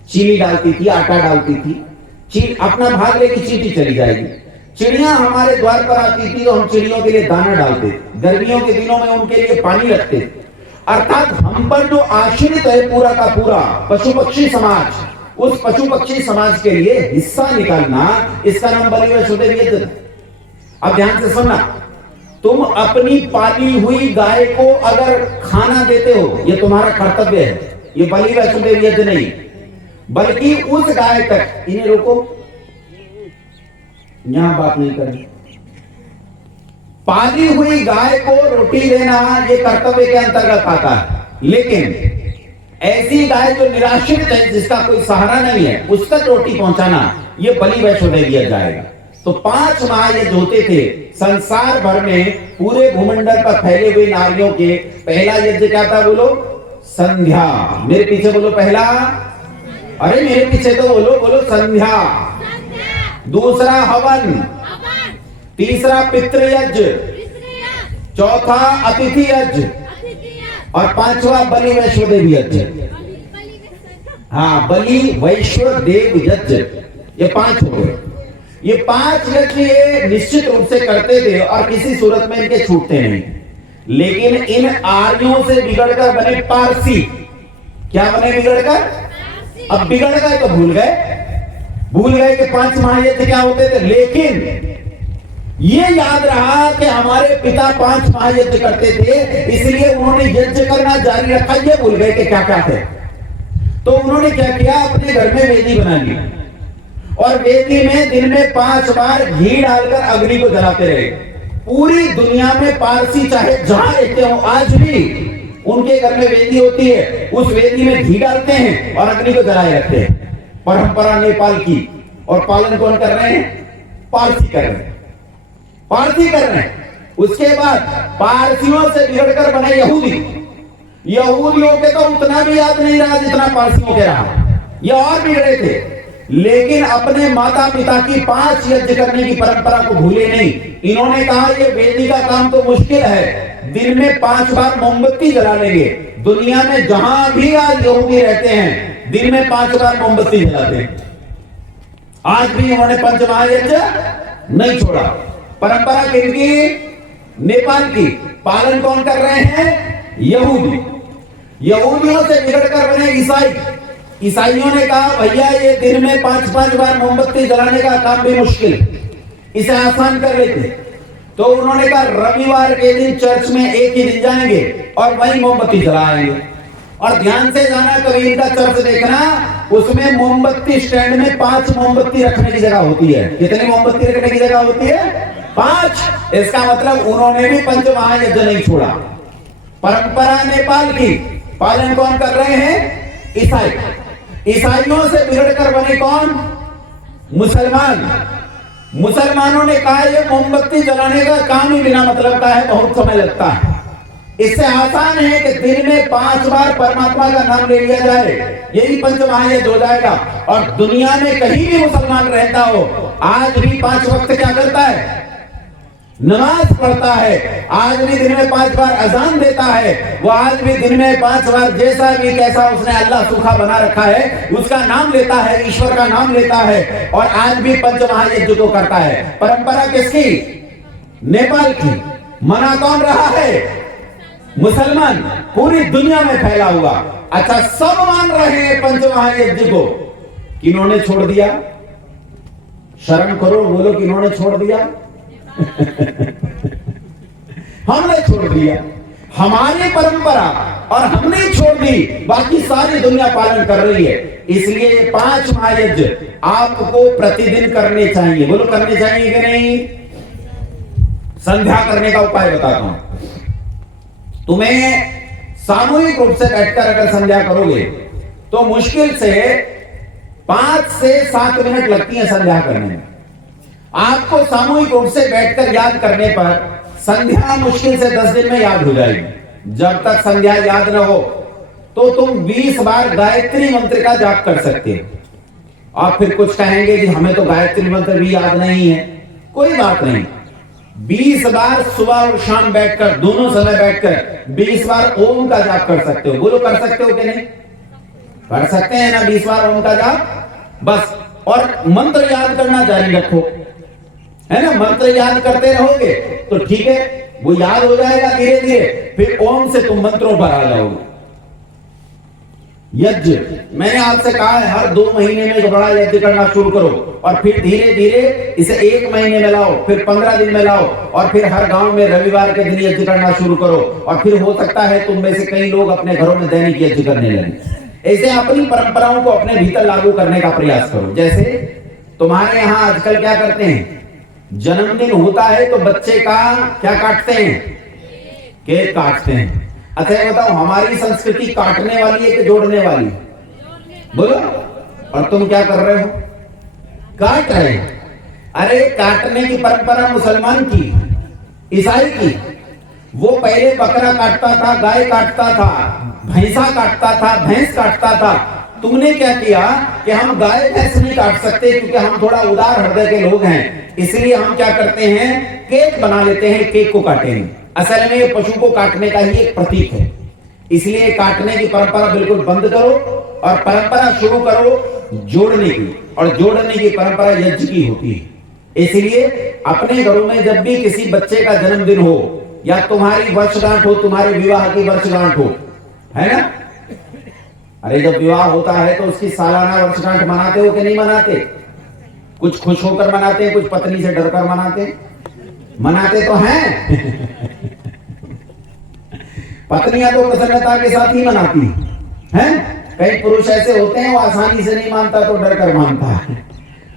चीनी डालती थी, आटा डालती थी। अपना भाग लेके चींटी चली जाएगी। चिड़िया हमारे द्वार पर आती थी तो हम चिड़ियों के लिए दाना डालते, गर्मियों के दिनों में उनके लिए पानी रखते। अर्थात हम पर जो आश्रित है पूरा का पूरा पशु पक्षी समाज, उस पशु पक्षी समाज के लिए हिस्सा निकालना, इसका नाम बलि वैष्णोदेव यज्ञ। अब ध्यान से सुनना, तुम अपनी पाली हुई गाय को अगर खाना देते हो, यह तुम्हारा कर्तव्य है। ये बलि वैष्णोदेव यज्ञ नहीं, बल्कि उस गाय तक, इन्हें रोको, यहां बात नहीं करनी। पाली हुई गाय को रोटी देना ये कर्तव्य के अंतर्गत आता है, लेकिन ऐसी गाय जो निराश्रित है, जिसका कोई सहारा नहीं है, उस तक रोटी पहुंचाना ये बलि वैश्व दे दिया जाएगा। तो 5 महायज्ञ होते थे संसार भर में, पूरे भूमंडल पर फैले हुए नारियों के। पहला यज्ञ क्या था बोलो? संध्या। मेरे पीछे बोलो पहला, अरे मेरे पीछे तो बोलो, बोलो संध्या। दूसरा हवन, तीसरा पितृयज्ञ, चौथा अतिथि यज्ञ और 5वां बलि वैश्व देव यज्ञ। हाँ, बलि वैश्व देव यज्ञ, ये 5 हो गए। ये 5 यज्ञ ये निश्चित रूप से करते थे और किसी सूरत में इनके छूटते नहीं। लेकिन इन आर्यों से बिगड़कर बने पारसी। क्या बने बिगड़कर? अब बिगड़ गए तो भूल गए कि 5 महायज्ञ क्या होते थे। लेकिन ये याद रहा कि हमारे पिता 5 महायज्ञ करते थे, इसलिए उन्होंने यज्ञ करना जारी रखा। ये भूल गए कि क्या क्या थे। तो उन्होंने क्या किया, अपने घर में वेदी बना ली और वेदी में दिन में 5 बार घी डालकर अग्नि को जलाते रहे। पूरी दुनिया में पारसी चाहे जहां रहते हो, आज भी उनके घर में वेदी होती है, उस वेदी में घी डालते हैं और अग्नि को जलाए रखते हैं। परंपरा नेपाल की, और पालन कौन कर रहे हैं? पारसी कर रहे हैं, पारसी कर रहे हैं। उसके बाद पारसियों से बिगड़कर बने यहूदी। यहूदियों के तो उतना भी याद नहीं रहा जितना पारसियों के रहा, ये और बिगड़े थे। लेकिन अपने माता पिता की 5 यज्ञ करने की परंपरा को भूले नहीं। इन्होंने कहा ये वेदी का काम तो मुश्किल है, दिन में 5 बार मोमबत्ती जला लेंगे। दुनिया में जहां भी आज यहूदी रहते हैं, दिन में 5 बार मोमबत्ती जलाते हैं। आज भी उन्होंने 5 महायज्ञ नहीं छोड़ा। परंपरा किनकी? नेपाल की। पालन कौन कर रहे हैं? यहूदी। यहूदियों से बिगड़कर बने ईसाई। ईसाइयों ने कहा भैया ये दिन में 5-5 बार मोमबत्ती जलाने का काम भी मुश्किल, इसे आसान कर लेते। तो उन्होंने कहा रविवार के दिन चर्च में एक ही दिन जाएंगे और वहीं मोमबत्ती जलाएंगे। और ध्यान से जाना, कभी इनका चर्च देखना, उसमें मोमबत्ती स्टैंड में 5 मोमबत्ती रखने की जगह होती है। कितनी मोमबत्ती रखने की जगह होती है? 5। इसका मतलब उन्होंने भी 5 महायज्ञ नहीं छोड़ा। परंपरा नेपाल की, पालन कौन कर रहे हैं? ईसाई। ईसाइयों से बिगड़कर बने कौन? मुसलमान। मुसलमानों ने कहा ये मोमबत्ती जलाने का काम ही बिना मतलब का है, बहुत समय लगता है। इससे आसान है कि दिन में 5 बार परमात्मा का नाम ले लिया जाए, यही 5 महायज्ञ हो जाएगा। और दुनिया में कहीं भी मुसलमान रहता हो, आज भी 5 वक्त क्या करता है? नमाज पढ़ता है। आज भी दिन में 5 बार अजान देता है। वो आज भी दिन में 5 बार जैसा भी कैसा उसने अल्लाह सुखा बना रखा है, उसका नाम लेता है, ईश्वर का नाम लेता है और आज भी 5 महायज्ञ को करता है। परंपरा किसकी? नेपाल की। मना कौन रहा है? मुसलमान, पूरी दुनिया में फैला हुआ। अच्छा, सब मान रहे हैं 5 महायज्ञ को, किन्होंने छोड़ दिया? शर्म करो, बोलो किन्होंने छोड़ दिया? हमने छोड़ दिया, हमारी परंपरा, और हमने छोड़ दी, बाकी सारी दुनिया पालन कर रही है। इसलिए 5 महायज्ञ आपको प्रतिदिन करने चाहिए। बोलो करने चाहिए कि नहीं? संध्या करने का उपाय बताता हूं। तुम्हें सामूहिक रूप से बैठकर अगर संध्या करोगे तो मुश्किल से 5 से 7 मिनट लगती है संध्या करने में। आपको सामूहिक रूप से बैठकर याद करने पर संध्या मुश्किल से 10 दिन में याद हो जाएगी। जब तक संध्या याद न हो तो तुम 20 बार गायत्री मंत्र का जाप कर सकते हो। आप फिर कुछ कहेंगे कि हमें तो गायत्री मंत्र भी याद नहीं है। कोई बात नहीं, 20 बार सुबह और शाम बैठकर, दोनों समय बैठकर 20 बार ओम का जाप कर सकते हो। बोलो कर सकते हो कि नहीं? कर सकते हैं ना 20 बार ओम का जाप? बस। और मंत्र याद करना जारी रखो, है ना। मंत्र याद करते रहोगे तो ठीक है, वो याद हो जाएगा धीरे धीरे, फिर ओम से तुम मंत्रों पर आ जाओगे। यज्ञ, मैंने आपसे कहा है हर 2 महीने में एक बड़ा यज्ञ करना शुरू करो और फिर धीरे धीरे इसे 1 महीने में लाओ, फिर 15 दिन में लाओ और फिर हर गांव में रविवार के दिन यज्ञ करना शुरू करो। और फिर हो सकता है तुम में से कई लोग अपने घरों में दैनिक यज्ञ करने लगे। ऐसे अपनी परंपराओं को अपने भीतर लागू करने का प्रयास करो। जैसे तुम्हारे यहां आजकल क्या करते हैं, जन्मदिन होता है तो बच्चे का क्या काटते हैं? केक काटते हैं। अच्छा ये बताओ, हमारी संस्कृति काटने वाली है कि जोड़ने वाली? बोलो। और तुम क्या कर रहे हो? काट रहे हैं। अरे काटने की परंपरा मुसलमान की, ईसाई की। वो पहले बकरा काटता था, गाय काटता था, भैंसा काटता था, भैंस काटता था। तुमने क्या किया कि हम गाय भैंस नहीं काट सकते क्योंकि हम थोड़ा उदार हृदय के लोग हैं, इसलिए हम क्या करते हैं, केक बना लेते हैं, केक को काटेंगे। असल में ये पशु को काटने का ही एक प्रतीक है, इसलिए काटने की परंपरा बिल्कुल बंद करो और परंपरा शुरू करो जोड़ने की। और जोड़ने की परंपरा यज्ञ की होती है। इसलिए अपने घरों में जब भी किसी बच्चे का जन्मदिन हो या तुम्हारी वर्षगांठ हो, तुम्हारे विवाह की वर्षगांठ हो, है ना? अरे जब विवाह होता है तो उसकी सालाना वर्षगांठ मनाते हो कि नहीं मनाते? कुछ खुश होकर मनाते हैं, कुछ पत्नी से डरकर मनाते, मनाते तो हैं। पत्नियां तो प्रसन्नता के साथ ही मनाती हैं। कई पुरुष ऐसे होते हैं वो आसानी से नहीं मानता तो डर कर मानता है।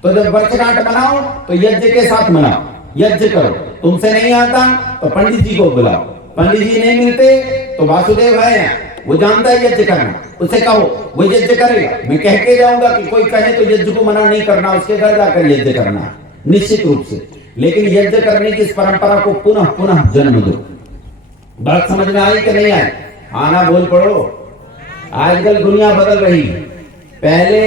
तो जब वर्षगांठ मनाओ तो यज्ञ के साथ मनाओ, यज्ञ करो। तुमसे नहीं आता तो पंडित जी को बुलाओ, पंडित जी नहीं मिलते तो वासुदेव है, वो जानता है यज्ञ करना, उससे कहो, वो यज्ञ करेगा। मैं कह के जाऊंगा कि कोई कहे तो यज्ञ को मना नहीं करना, उसके घर जाकर यज्ञ करना निश्चित रूप से। लेकिन यज्ञ करने की इस परंपरा को पुनः पुनः जन्म दो। बात समझ में आई कि नहीं आई? आना बोल पड़ो। आजकल दुनिया बदल रही है। पहले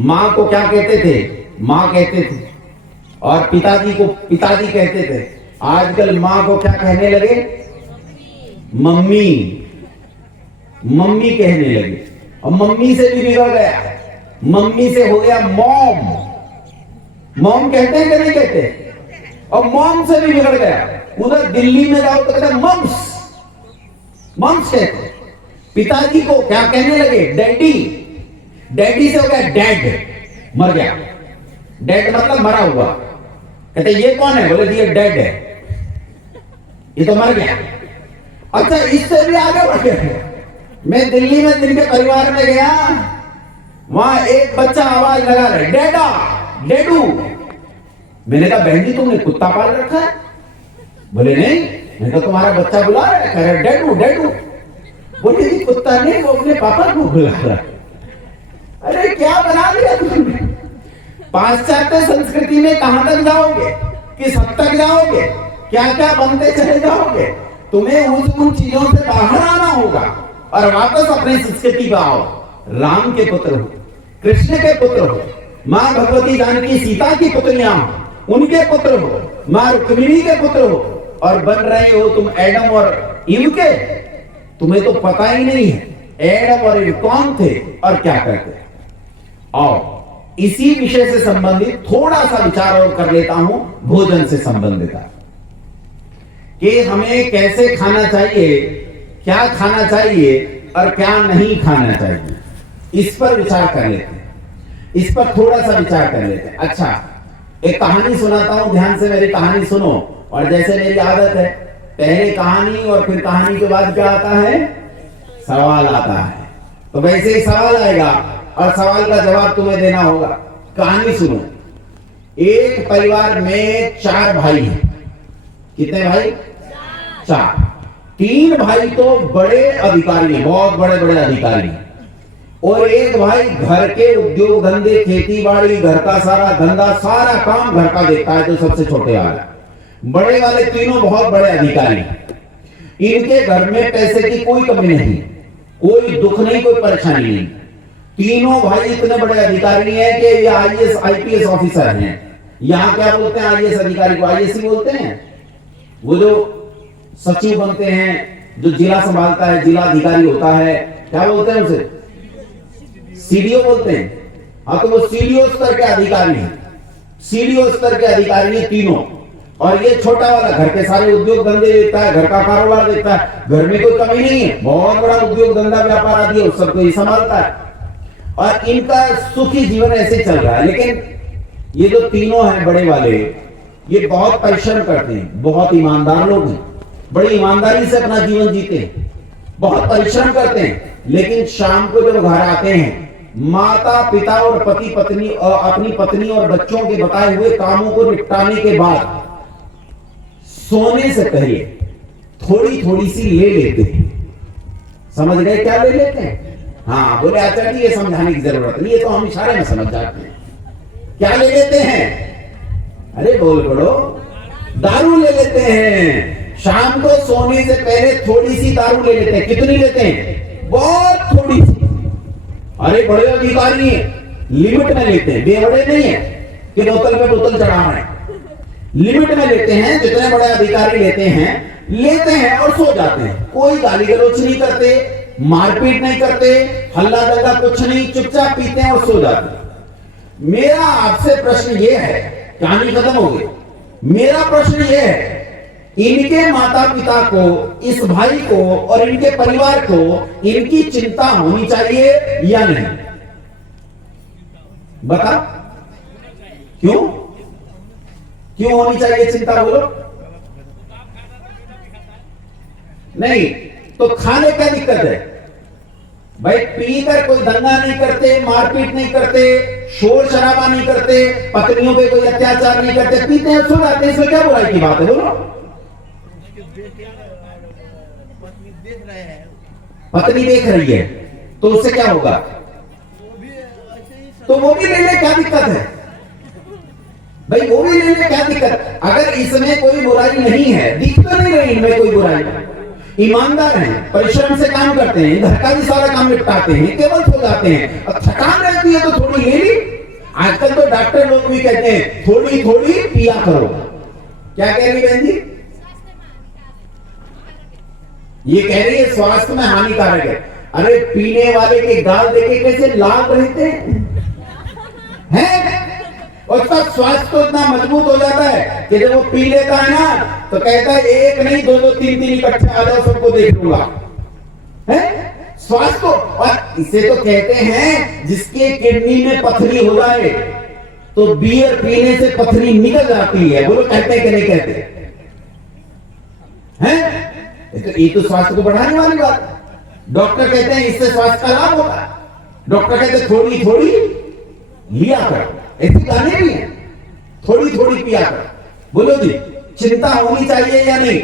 माँ को क्या कहते थे? माँ कहते थे, और पिताजी को पिताजी कहते थे। आजकल माँ को क्या कहने लगे? मम्मी, मम्मी कहने लगे। और मम्मी से भी बिगड़ गया, मम्मी से हो गया मॉम। मॉम कहते हैं कि नहीं कहते? और मॉम से भी बिगड़ गया। उधर दिल्ली में जाओ तो कहते हैं मम्स, मम्स कहते। पिताजी को क्या कहने लगे? डैडी। डैडी से हो गया डैड, मर गया। डैड मतलब मरा हुआ। कहते ये कौन है? बोले ये डेड है, ये तो मर गया। अच्छा इससे भी आगे बढ़ गए। मैं दिल्ली में जिनके परिवार में गया, वहां एक बच्चा आवाज लगा रहा है, डैडा, डेडू। मैंने कहा बहन जी तुमने कुत्ता पाल रखा है? बोले नहीं। मैंने कहा तुम्हारा बच्चा बुला रहा है? कह रहा डेडू डेडू। बोले जी कुत्ता नहीं, वो अपने पापा को बुला रहा है। अरे क्या बना दिया तुमने? पाश्चात्य संस्कृति में कहां तक जाओगे, किस हद तक जाओगे, क्या क्या बनते चले जाओगे? तुम्हें उन चीजों से बाहर आना होगा और वापस अपनी संस्कृति पर आओ। राम के पुत्र हो, कृष्ण के पुत्र हो, मां भगवती जानकी सीता की पुत्रियां हो, उनके पुत्र हो, मां रुक्मिणी के पुत्र हो, और बन रहे हो तुम एडम और ईव के। तुम्हें तो पता ही नहीं है एडम और ईव कौन थे और क्या करते। और इसी विषय से संबंधित थोड़ा सा विचार और कर लेता हूं, भोजन से संबंधित, कि हमें कैसे खाना चाहिए, क्या खाना चाहिए और क्या नहीं खाना चाहिए। इस पर विचार कर लेते हैं, इस पर थोड़ा सा विचार कर लेते हैं। अच्छा एक कहानी सुनाता हूं, ध्यान से मेरी कहानी सुनो। और जैसे मेरी आदत है, पहले कहानी और फिर कहानी के बाद क्या आता है? सवाल आता है। तो वैसे ही सवाल आएगा और सवाल का जवाब तुम्हें देना होगा। कहानी सुनो। एक परिवार में 4 भाई हैं। कितने भाई? 4। 3 भाई तो बड़े अधिकारी हैं, बहुत बड़े बड़े अधिकारी, और एक भाई घर के उद्योग धंधे, खेती बाड़ी, घर का सारा धंधा, सारा काम घर का देखता है, जो सबसे छोटे वाला। बड़े वाले तीनों बहुत बड़े अधिकारी। इनके घर में पैसे की कोई कमी नहीं, कोई दुख नहीं, कोई परेशानी नहीं। तीनों भाई इतने बड़े अधिकारी हैं कि ये आईएएस आईपीएस ऑफिसर हैं। यहाँ क्या बोलते हैं आईएएस अधिकारी को? आईएएस ही बोलते हैं। वो जो सचिव बनते हैं, जो जिला संभालता है, जिला अधिकारी होता है, क्या बोलते हैं उसे? सीडीओ बोलते हैं। हाँ तो वो सीडीओ स्तर के अधिकारी हैं, सीडीओ स्तर के अधिकारी हैं तीनों। और ये छोटा वाला घर के सारे उद्योग धंधे देखता है, घर का कारोबार देखता है, घर में कोई कमी नहीं है, बहुत बड़ा उद्योग धंधा व्यापार आदि है, सबको ये संभालता है। और इनका सुखी जीवन ऐसे चल रहा है। लेकिन ये जो तीनों हैं बड़े वाले, ये बहुत परिश्रम करते हैं, बहुत ईमानदार लोग हैं, बड़ी ईमानदारी से अपना जीवन जीते हैं, बहुत परिश्रम करते हैं। लेकिन शाम को जब घर आते हैं, माता पिता और पति पत्नी अपनी पत्नी और बच्चों के बताए हुए कामों को निपटाने के बाद सोने से पहले थोड़ी थोड़ी सी ले लेते हैं। समझ गए क्या ले लेते हैं? हाँ बोले आचार्य जी ये समझाने की जरूरत नहीं, ये तो हम इशारे में समझ जाते हैं। क्या ले लेते हैं? अरे बोल पड़ो, दारू ले लेते हैं। शाम को सोने से पहले थोड़ी सी दारू ले लेते हैं। कितनी लेते हैं? बहुत थोड़ी सी। अरे बड़े अधिकारी हैं, लिमिट में लेते हैं, बेवड़े नहीं है कि बोतल पे बोतल चढ़ा रहे हैं। लिमिट में लेते हैं, जितने बड़े अधिकारी लेते हैं और सो जाते हैं। कोई गाली गलौज नहीं करते, मारपीट नहीं करते, हल्ला दंगा कुछ नहीं, चुपचाप पीते हैं और सो जाते हैं। मेरा आपसे प्रश्न यह है, कहानी खत्म हो गई। मेरा प्रश्न यह है, इनके माता पिता को, इस भाई को और इनके परिवार को इनकी चिंता होनी चाहिए या नहीं? बता क्यों क्यों होनी चाहिए चिंता? बोलो। नहीं तो खाने क्या दिक्कत है भाई? पीकर कोई दंगा नहीं करते, मारपीट नहीं करते, शोर शराबा नहीं करते, पत्नियों पे कोई अत्याचार नहीं करते, पीते हैं सो जाते हैं, इसमें क्या बुराई की बात है? बोलो। पत्नी देख रही है तो उससे क्या होगा? तो वो भी ले ले, क्या दिक्कत है भाई? वो भी ले ले, क्या दिक्कत? अगर इसमें कोई बुराई नहीं है, दिख तो नहीं रही इनमें कोई बुराई, ईमानदार हैं, परिश्रम से काम करते हैं, घर का भी सारा काम निपटाते हैं, केवल सो जाते हैं, अब थकान रहती है तो थोड़ी ले ली। आजकल तो डॉक्टर लोग भी कहते हैं थोड़ी थोड़ी पिया करो। क्या कह रही बहन जी? ये कह रही है स्वास्थ्य में हानिकारक है। अरे पीने वाले के गाल देखे कैसे लाल रहते हैं? और उसका स्वास्थ्य तो इतना मजबूत हो जाता है कि जब वो पी लेता है ना तो कहता है एक नहीं दो दो तीन तीन इकट्ठे आ जाओ, सबको देख लूंगा। है स्वास्थ्य को। और इसे तो कहते हैं जिसके किडनी में पथरी हो जाए तो बियर पीने से पथरी निकल जाती है। बोलो कहते हैं कि नहीं कहते हैं? ये तो स्वास्थ्य को बढ़ाने वाली बात। डॉक्टर कहते हैं इससे स्वास्थ्य का लाभ होगा। डॉक्टर कहते हैं थोड़ी थोड़ी लिया करो, ऐसी गाने भी है, थोड़ी थोड़ी पिया करो। बोलो जी चिंता होनी चाहिए या नहीं?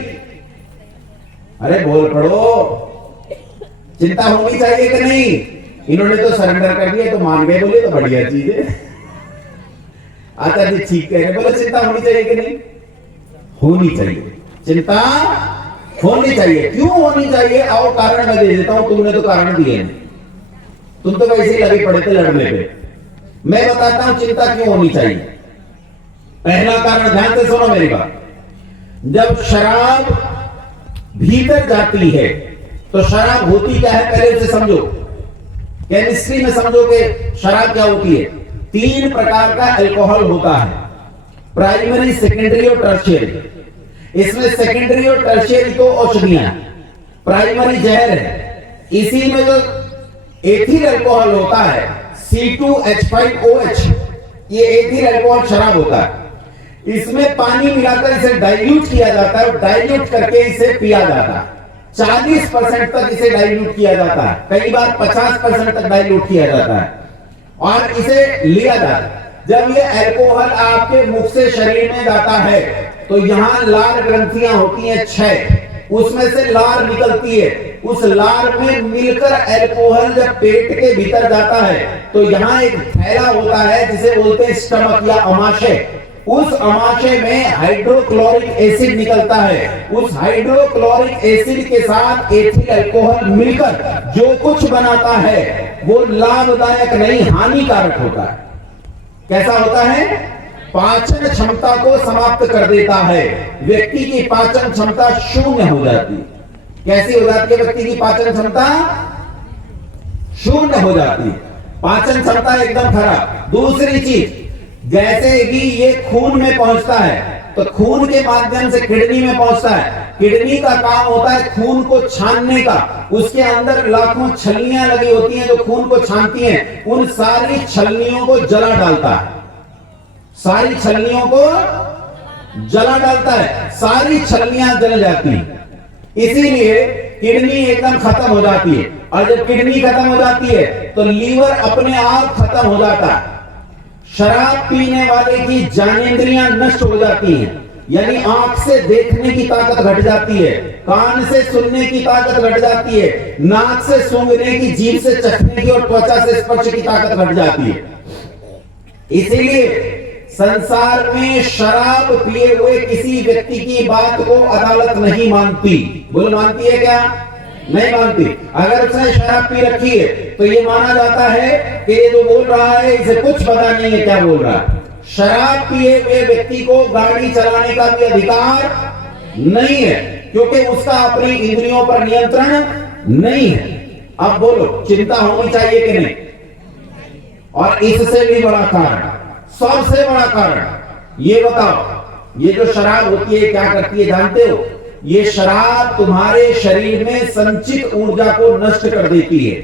अरे बोल पड़ो, चिंता होनी चाहिए कि नहीं? इन्होंने तो सरेंडर कर दिया तो मान गए, बोले तो बढ़िया चीज है। आचार्य जी ठीक कह रहे, बोले चिंता होनी चाहिए कि नहीं? होनी चाहिए, चिंता होनी चाहिए। क्यों होनी चाहिए? आओ कारण मैं दे देता हूं, तुमने तो कारण दिए हैं, तुम तो वैसे ही लगे पड़े थे लड़ने पे। मैं बताता हूं चिंता क्यों होनी चाहिए। पहला कारण, ध्यान से सुनो मेरी बात। जब शराब भीतर जाती है तो शराब होती क्या है पहले उसे समझो। केमिस्ट्री में समझो कि शराब क्या होती है। 3 प्रकार का अल्कोहल होता है, प्राइमरी, सेकेंडरी और टर्शियरी। इसमें सेकेंडरी और टर्शियरी तो औषधियां, प्राइमरी जहर है। इसी में जो एथिल अल्कोहल होता है C2H5OH, ये एथिल अल्कोहल शराब होता है। इसमें पानी मिलाकर इसे डाइल्यूट किया जाता है और डाइल्यूट करके इसे पिया जाता है। 40% तक इसे डाइल्यूट किया जाता है, कई बार 50% तक डाइल्यूट किया जाता है और इसे लिया जाता है। जब ये अल्कोहल आपके मुख से शरीर में जाता है तो यहां लार ग्रंथियां होती हैं 6, उसमें से लार निकलती है। उस लार में मिलकर अल्कोहल जब पेट के भीतर जाता है तो यहां एक थैला होता है जिसे बोलते हैं स्टमक या अमाशय। उस अमाशय में हाइड्रोक्लोरिक एसिड निकलता है। उस हाइड्रोक्लोरिक एसिड के साथ एथिल अल्कोहल मिलकर जो कुछ बनाता है वो लाभदायक नहीं, हानिकारक होता है। कैसा होता है? पाचन क्षमता को समाप्त कर देता है। व्यक्ति की पाचन क्षमता शून्य हो जाती है। कैसी हो जाती है व्यक्ति की पाचन क्षमता? शून्य हो जाती है, पाचन क्षमता एकदम खराब। दूसरी चीज, जैसे ही ये खून में पहुंचता है तो खून के माध्यम से किडनी में पहुंचता है। किडनी का काम होता है खून को छानने का। उसके अंदर लाखों छलनियां लगी होती हैं जो खून को छानती हैं। उन सारी छलनियों को जला डालता है, सारी छलनियों को जला डालता है, सारी छलनियां जल जाती हैं। इसीलिए किडनी एकदम खत्म हो जाती है, और जब किडनी खत्म हो जाती है तो लीवर अपने आप खत्म हो जाता है। शराब पीने वाले की ज्ञानेंद्रियां नष्ट हो जाती हैं, यानी आंख से देखने की ताकत घट जाती है, कान से सुनने की ताकत घट जाती है, नाक से सूंघने की, जीभ से चखने की और त्वचा से स्पर्श की ताकत घट जाती है। इसीलिए संसार में शराब पिए हुए किसी व्यक्ति की बात को अदालत नहीं मानती। बोलो मानती है क्या? नहीं मानती। अगर उसने शराब पी रखी है तो ये माना जाता है कि ये जो बोल रहा है इसे कुछ पता नहीं है क्या बोल रहा है। शराब पिए हुए व्यक्ति को गाड़ी चलाने का भी अधिकार नहीं है, क्योंकि उसका अपनी इंद्रियों पर नियंत्रण नहीं है। अब बोलो चिंता होनी चाहिए कि नहीं? और इससे भी बड़ा कारण, सबसे बड़ा कारण ये बताओ, ये जो शराब होती है क्या करती है जानते हो? ये शराब तुम्हारे शरीर में संचित ऊर्जा को नष्ट कर देती है।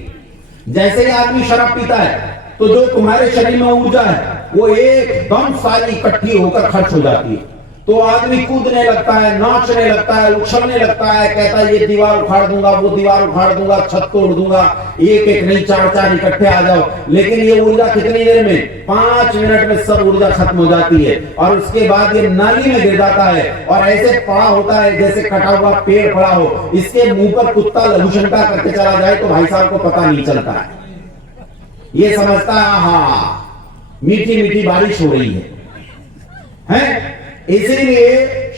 जैसे ही आदमी शराब पीता है तो जो तुम्हारे शरीर में ऊर्जा है वो एकदम सारी इकट्ठी होकर खर्च हो जाती है। तो आदमी कूदने लगता है, नाचने लगता है, उछलने लगता है, कहता है ये दीवार उखाड़ दूंगा, वो दीवार उखाड़ दूंगा, छत तोड़ दूंगा, एक एक नहीं चार चार इकट्ठे आ जाओ। लेकिन ये ऊर्जा कितनी देर में? 5 मिनट में सब ऊर्जा खत्म हो जाती है, और उसके बाद ये नाली में गिर जाता है और ऐसे पड़ा होता है जैसे कटा हुआ पेड़ पड़ा हो। इसके मुंह पर कुत्ता लघुशंका करके चला जाए तो भाई साहब को पता नहीं चलता है, ये समझता है हाँ मीठी मीठी बारिश हो रही है? इसीलिए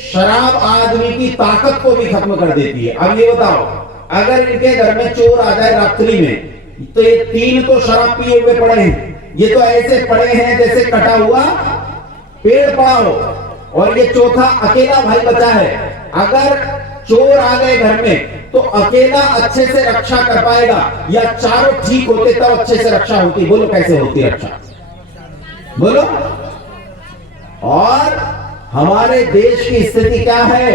शराब आदमी की ताकत को भी खत्म कर देती है। अब ये बताओ, अगर इनके घर में चोर आ जाए रात्रि में तो ये 3 तो शराब पिए हुए पड़े हैं, ये तो ऐसे पड़े हैं जैसे कटा हुआ पेड़ पड़ा हो, और ये चौथा अकेला भाई बचा है। अगर चोर आ गए घर में तो अकेला अच्छे से रक्षा कर पाएगा या चारों ठीक होते तब अच्छे से रक्षा होती? बोलो कैसे होती रक्षा? बोलो। और हमारे देश की स्थिति क्या है?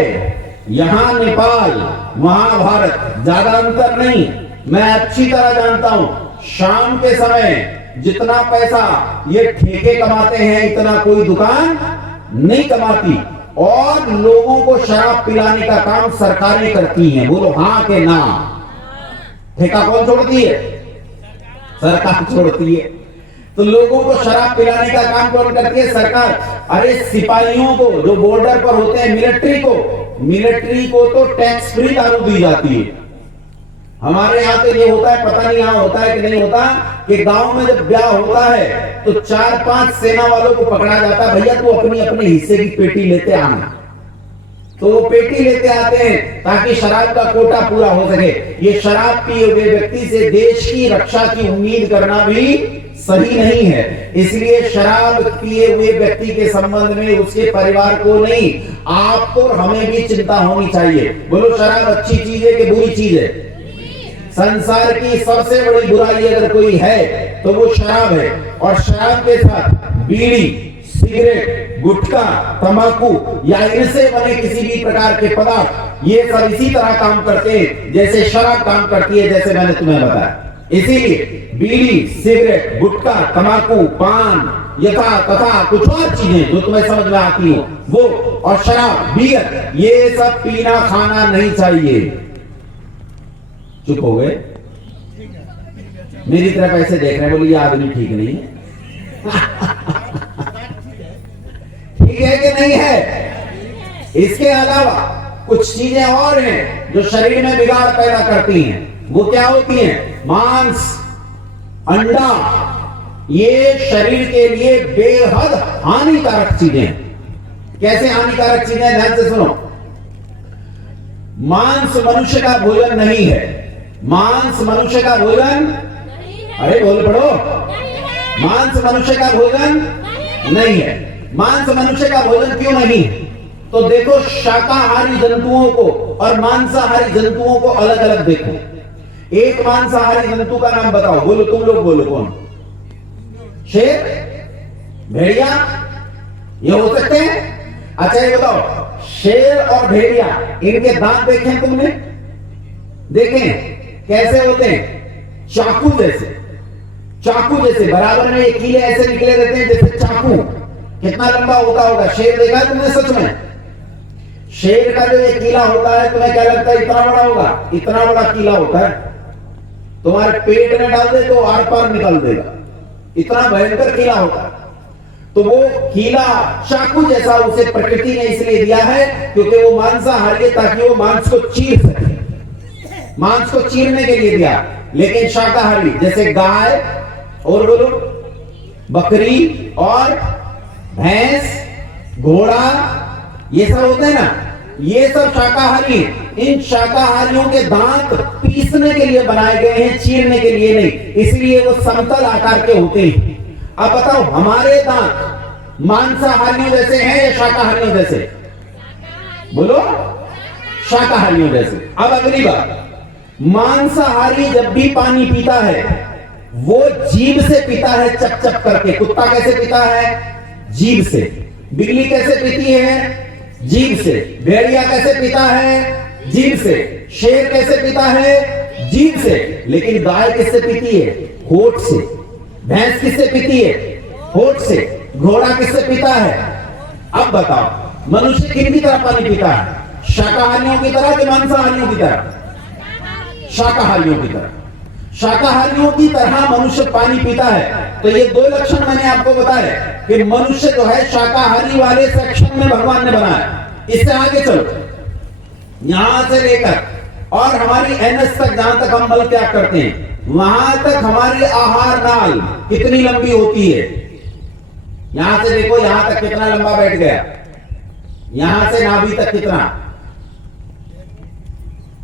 यहां नेपाल, महाभारत, ज्यादा अंतर नहीं। मैं अच्छी तरह जानता हूं, शाम के समय जितना पैसा ये ठेके कमाते हैं इतना कोई दुकान नहीं कमाती, और लोगों को शराब पिलाने का काम सरकारें करती हैं। बोलो हां के ना? ठेका कौन छोड़ती है? सरकार छोड़ती है। तो लोगों को शराब पिलाने का काम कौन करती है? सरकार। अरे सिपाहियों को जो बॉर्डर पर होते हैं, मिलिट्री को तो टैक्स फ्री दारू दी जाती है। हमारे यहाँ तो ये होता है, पता नहीं यहाँ होता है कि नहीं होता, कि गांव में जब ब्याह होता है तो 4-5 सेना वालों को पकड़ा जाता है, भैया तू अपनी अपने हिस्से की पेटी लेते आना। तो वो पेटी लेते आते हैं ताकि शराब का कोटा पूरा हो सके। ये शराब पिए हुए व्यक्ति से देश की रक्षा की उम्मीद करना भी सही नहीं है। इसलिए शराब पिए हुए व्यक्ति के संबंध में उसके परिवार को नहीं, आपको और हमें भी चिंता होनी चाहिए। बोलो शराब अच्छी चीज है कि बुरी चीज है? संसार की सबसे बड़ी बुराई अगर कोई है तो वो शराब है। और शराब के साथ बीड़ी, सिगरेट, गुटखा, तंबाकू या इनसे बने किसी भी प्रकार के पदार्थ, ये सब इसी तरह काम करते हैं जैसे शराब काम करती है, जैसे मैंने तुम्हें बताया। इसीलिए बीड़ी, सिगरेट, गुटखा, तंबाकू, पान, यथा तथा कुछ और चीजें जो तुम्हें समझ में आती हो वो, और शराब, बियर, ये सब पीना खाना नहीं चाहिए। चुप हो गए? मेरी तरफ ऐसे देख रहे हैं, बोले ये आदमी ठीक नहीं है। ठीक है कि नहीं है? इसके अलावा कुछ चीजें और हैं जो शरीर में बिगाड़ पैदा करती हैं। वो क्या होती हैं? मांस, अंडा, ये शरीर के लिए बेहद हानिकारक चीजें। कैसे हानिकारक चीजें? ध्यान से सुनो। मांस मनुष्य का भोजन नहीं है। मांस मनुष्य का भोजन, अरे बोल पड़ो, मांस मनुष्य का भोजन नहीं है। मांस मनुष्य का भोजन क्यों नहीं? तो देखो शाकाहारी जंतुओं को और मांसाहारी जंतुओं को अलग अलग देखो। एक मांसाहारी जंतु का नाम बताओ, बोलो तुम लोग बोलो, कौन? शेर, भेड़िया, ये हो सकते हैं? अच्छा ये बताओ, शेर और भेड़िया इनके दांत देखे तुमने? देखे कैसे होते हैं? चाकू जैसे, चाकू जैसे बराबर में एक कीले ऐसे निकले रहते हैं जैसे चाकू। कितना लंबा होता होगा? शेर देखा है तुमने सच में? शेर का जो ये कीला होता है, तुम्हें क्या लगता है इतना बड़ा होगा? इतना बड़ा कीला होता है, तुम्हारे पेट में डाल दे तो आर पार निकल देगा, इतना भयंकर कीला होता है। तो वो कीला चाकू जैसा उसे प्रकृति ने इसलिए दिया है क्योंकि वो मांसाहारी है, ताकि वो मांस को चीर सके, मांस को चीरने के लिए दिया। लेकिन शाकाहारी जैसे गाय और बोलो बकरी और भैंस, घोड़ा, ये सब होते हैं ना, ये सब शाकाहारी। इन शाकाहारियों के दांत पीसने के लिए बनाए गए हैं, चीरने के लिए नहीं, इसलिए वो समतल आकार के होते हैं। अब बताओ हमारे दांत मांसाहारियों जैसे हैं या शाकाहारियों जैसे? बोलो, शाकाहारियों जैसे। अब अगली बात, मांसाहारी जब भी पानी पीता है वो जीभ से पीता है, चप चप करके। कुत्ता कैसे पीता है? जीभ से। बिल्ली कैसे पीती है? जीभ से। भेड़िया कैसे पीता है? जीभ से। शेर कैसे पीता है? जीभ से। लेकिन गाय किससे पीती है? होठ से। भैंस किससे पीती है? होठ से। घोड़ा किससे पीता है? अब बताओ मनुष्य किन की तरह पानी पीता है? शाकाहारियों की तरह कि मांसाहारियों की तरह? शाकाहारियों की तरह। शाकाहारियों की तरह मनुष्य पानी पीता है। तो ये दो लक्षण मैंने आपको बताए कि मनुष्य जो है शाकाहारी वाले सेक्शन में भगवान ने बनाया। इससे आगे चलो, यहां से लेकर और हमारी एनएस तक, जहां तक हम मल त्याग करते हैं, वहां तक हमारी आहार नाल कितनी लंबी होती है? यहां से देखो, यहां तक कितना लंबा बैठ गया, यहां से नाभि तक कितना?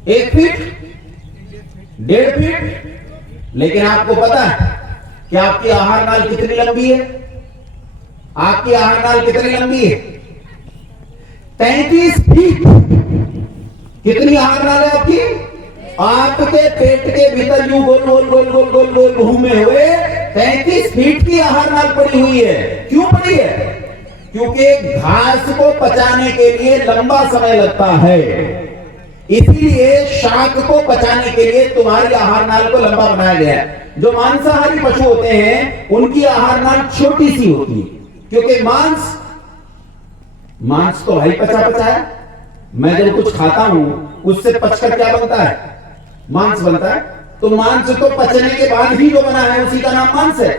1 फीट, 1.5 फीट। लेकिन आपको पता है कि आपकी आहार नाल कितनी लंबी है? आपकी आहार नाल कितनी लंबी है? 33 फीट। कितनी आहार नाल है आपकी? आपके पेट के भीतर यूं गोल गोल गोल गोल गोल गोल घूमे हुए 33 फीट की आहार नाल पड़ी हुई है। क्यों पड़ी है? क्योंकि घास को पचाने के लिए लंबा समय लगता है, इसीलिए शाक को पचाने के लिए तुम्हारी आहार नाल को लंबा बनाया गया है। जो मांसाहारी पशु होते हैं उनकी आहार नाल छोटी सी होती है, क्योंकि मांस तो है पचा पचा है। मैं जब कुछ खाता हूं उससे पचकर क्या बनता है? मांस बनता है। तो मांस को पचने के बाद ही जो बना है उसी का नाम मांस है।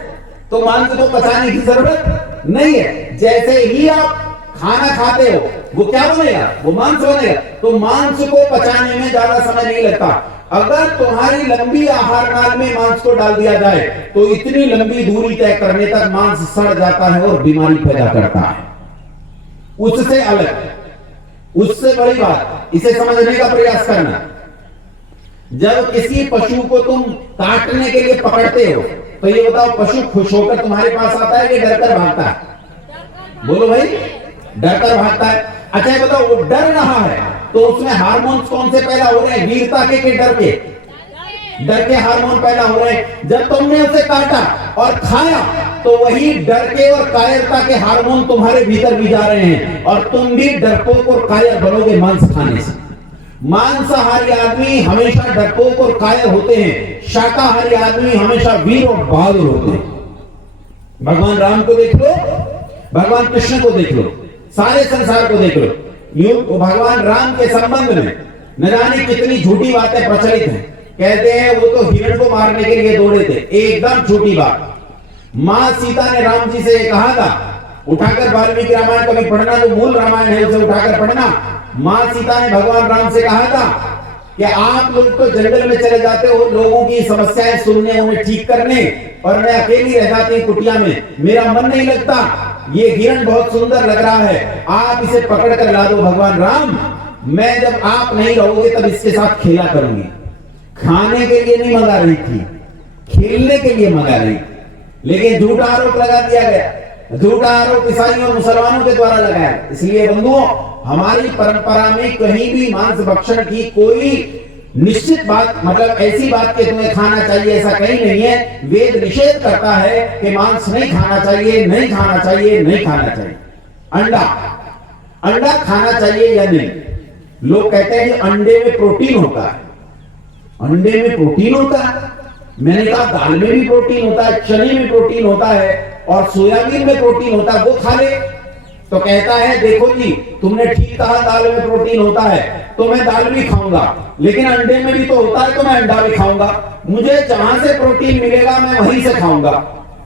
तो मांस को पचाने की जरूरत नहीं है। जैसे ही आप खाना खाते हो वो क्या बनेगा? वो मांस बनेगा। तो मांस को पचाने में ज्यादा समय नहीं लगता। अगर तुम्हारी लंबी आहार नाल में मांस को डाल दिया जाए तो इतनी लंबी दूरी तय करने तक मांस सड़ जाता है और बीमारी पैदा करता है। उससे अलग, उससे बड़ी बात, इसे समझने का प्रयास करना। जब किसी पशु को तुम काटने के लिए पकड़ते हो तो ये बताओ, पशु खुश होकर तुम्हारे पास आता है कि डरकर भागता है? बोलो भाई, डरकर भागता है। अच्छा ये बताओ, वो डर रहा है तो उसमें हार्मोन्स कौन से पैदा हो रहे हैं? वीरता के डर के? डर के हार्मोन पैदा हो रहे हैं। जब तुमने उसे काटा और खाया तो वही डर के और कायरता के हार्मोन तुम्हारे भीतर भी जा रहे हैं और तुम भी डरपोक और कायर बनोगे मांस खाने से। मांसाहारी आदमी हमेशा डरपोक और कायर होते हैं, शाकाहारी आदमी हमेशा वीर और बहादुर होते हैं। भगवान राम को देख लो, भगवान कृष्ण को देख लो, सारे संसार को देख लो। यूं भगवान राम के संबंध में न जाने कितनी झूठी बातें प्रचलित हैं। कहते हैं वो तो हिरण को मारने के लिए दौड़े थे। एकदम झूठी बात। मां सीता ने राम जी से कहा था, उठाकर वाल्मीकि रामायण कभी पढ़ना, जो मूल रामायण है उसे उठाकर पढ़ना। मां सीता ने भगवान राम से कहा था कि आप लोग तो जंगल में चले जाते हो लोगों की समस्याएं सुनने, उन्हें ठीक करने, और मैं अकेली रह जाती हूँ कुटिया में, मेरा मन नहीं लगता। ये हिरण बहुत सुंदर लग रहा है, आप इसे पकड़ कर ला दो भगवान राम, मैं जब आप नहीं रहोगे तब इसके साथ खेला करूंगी। खाने के लिए नहीं मंगा रही थी, खेलने के लिए मंगा रही थी। लेकिन झूठा आरोप लगा दिया गया। झूठा आरोप ईसाइयों और मुसलमानों के द्वारा लगाया। इसलिए बंधुओं, हमारी परंपरा में कहीं भी मांस भक्षण की कोई निश्चित बात, मतलब ऐसी बात कि तुम्हें खाना चाहिए, ऐसा कहीं नहीं है। वेद निषेध करता है कि मांस नहीं खाना चाहिए, नहीं खाना चाहिए, नहीं खाना चाहिए। अंडा खाना चाहिए या नहीं? लोग कहते हैं कि अंडे में प्रोटीन होता है। अंडे में प्रोटीन होता है? मैंने कहा दाल में भी प्रोटीन होता है, चने में प्रोटीन होता है और सोयाबीन में प्रोटीन होता है, वो खा ले। तो कहता है देखो जी तुमने ठीक कहा दाल में प्रोटीन होता है तो मैं दाल भी खाऊंगा, लेकिन अंडे में भी तो होता है तो मैं अंडा भी खाऊंगा, मुझे जहां से प्रोटीन मिलेगा मैं वहीं से खाऊंगा।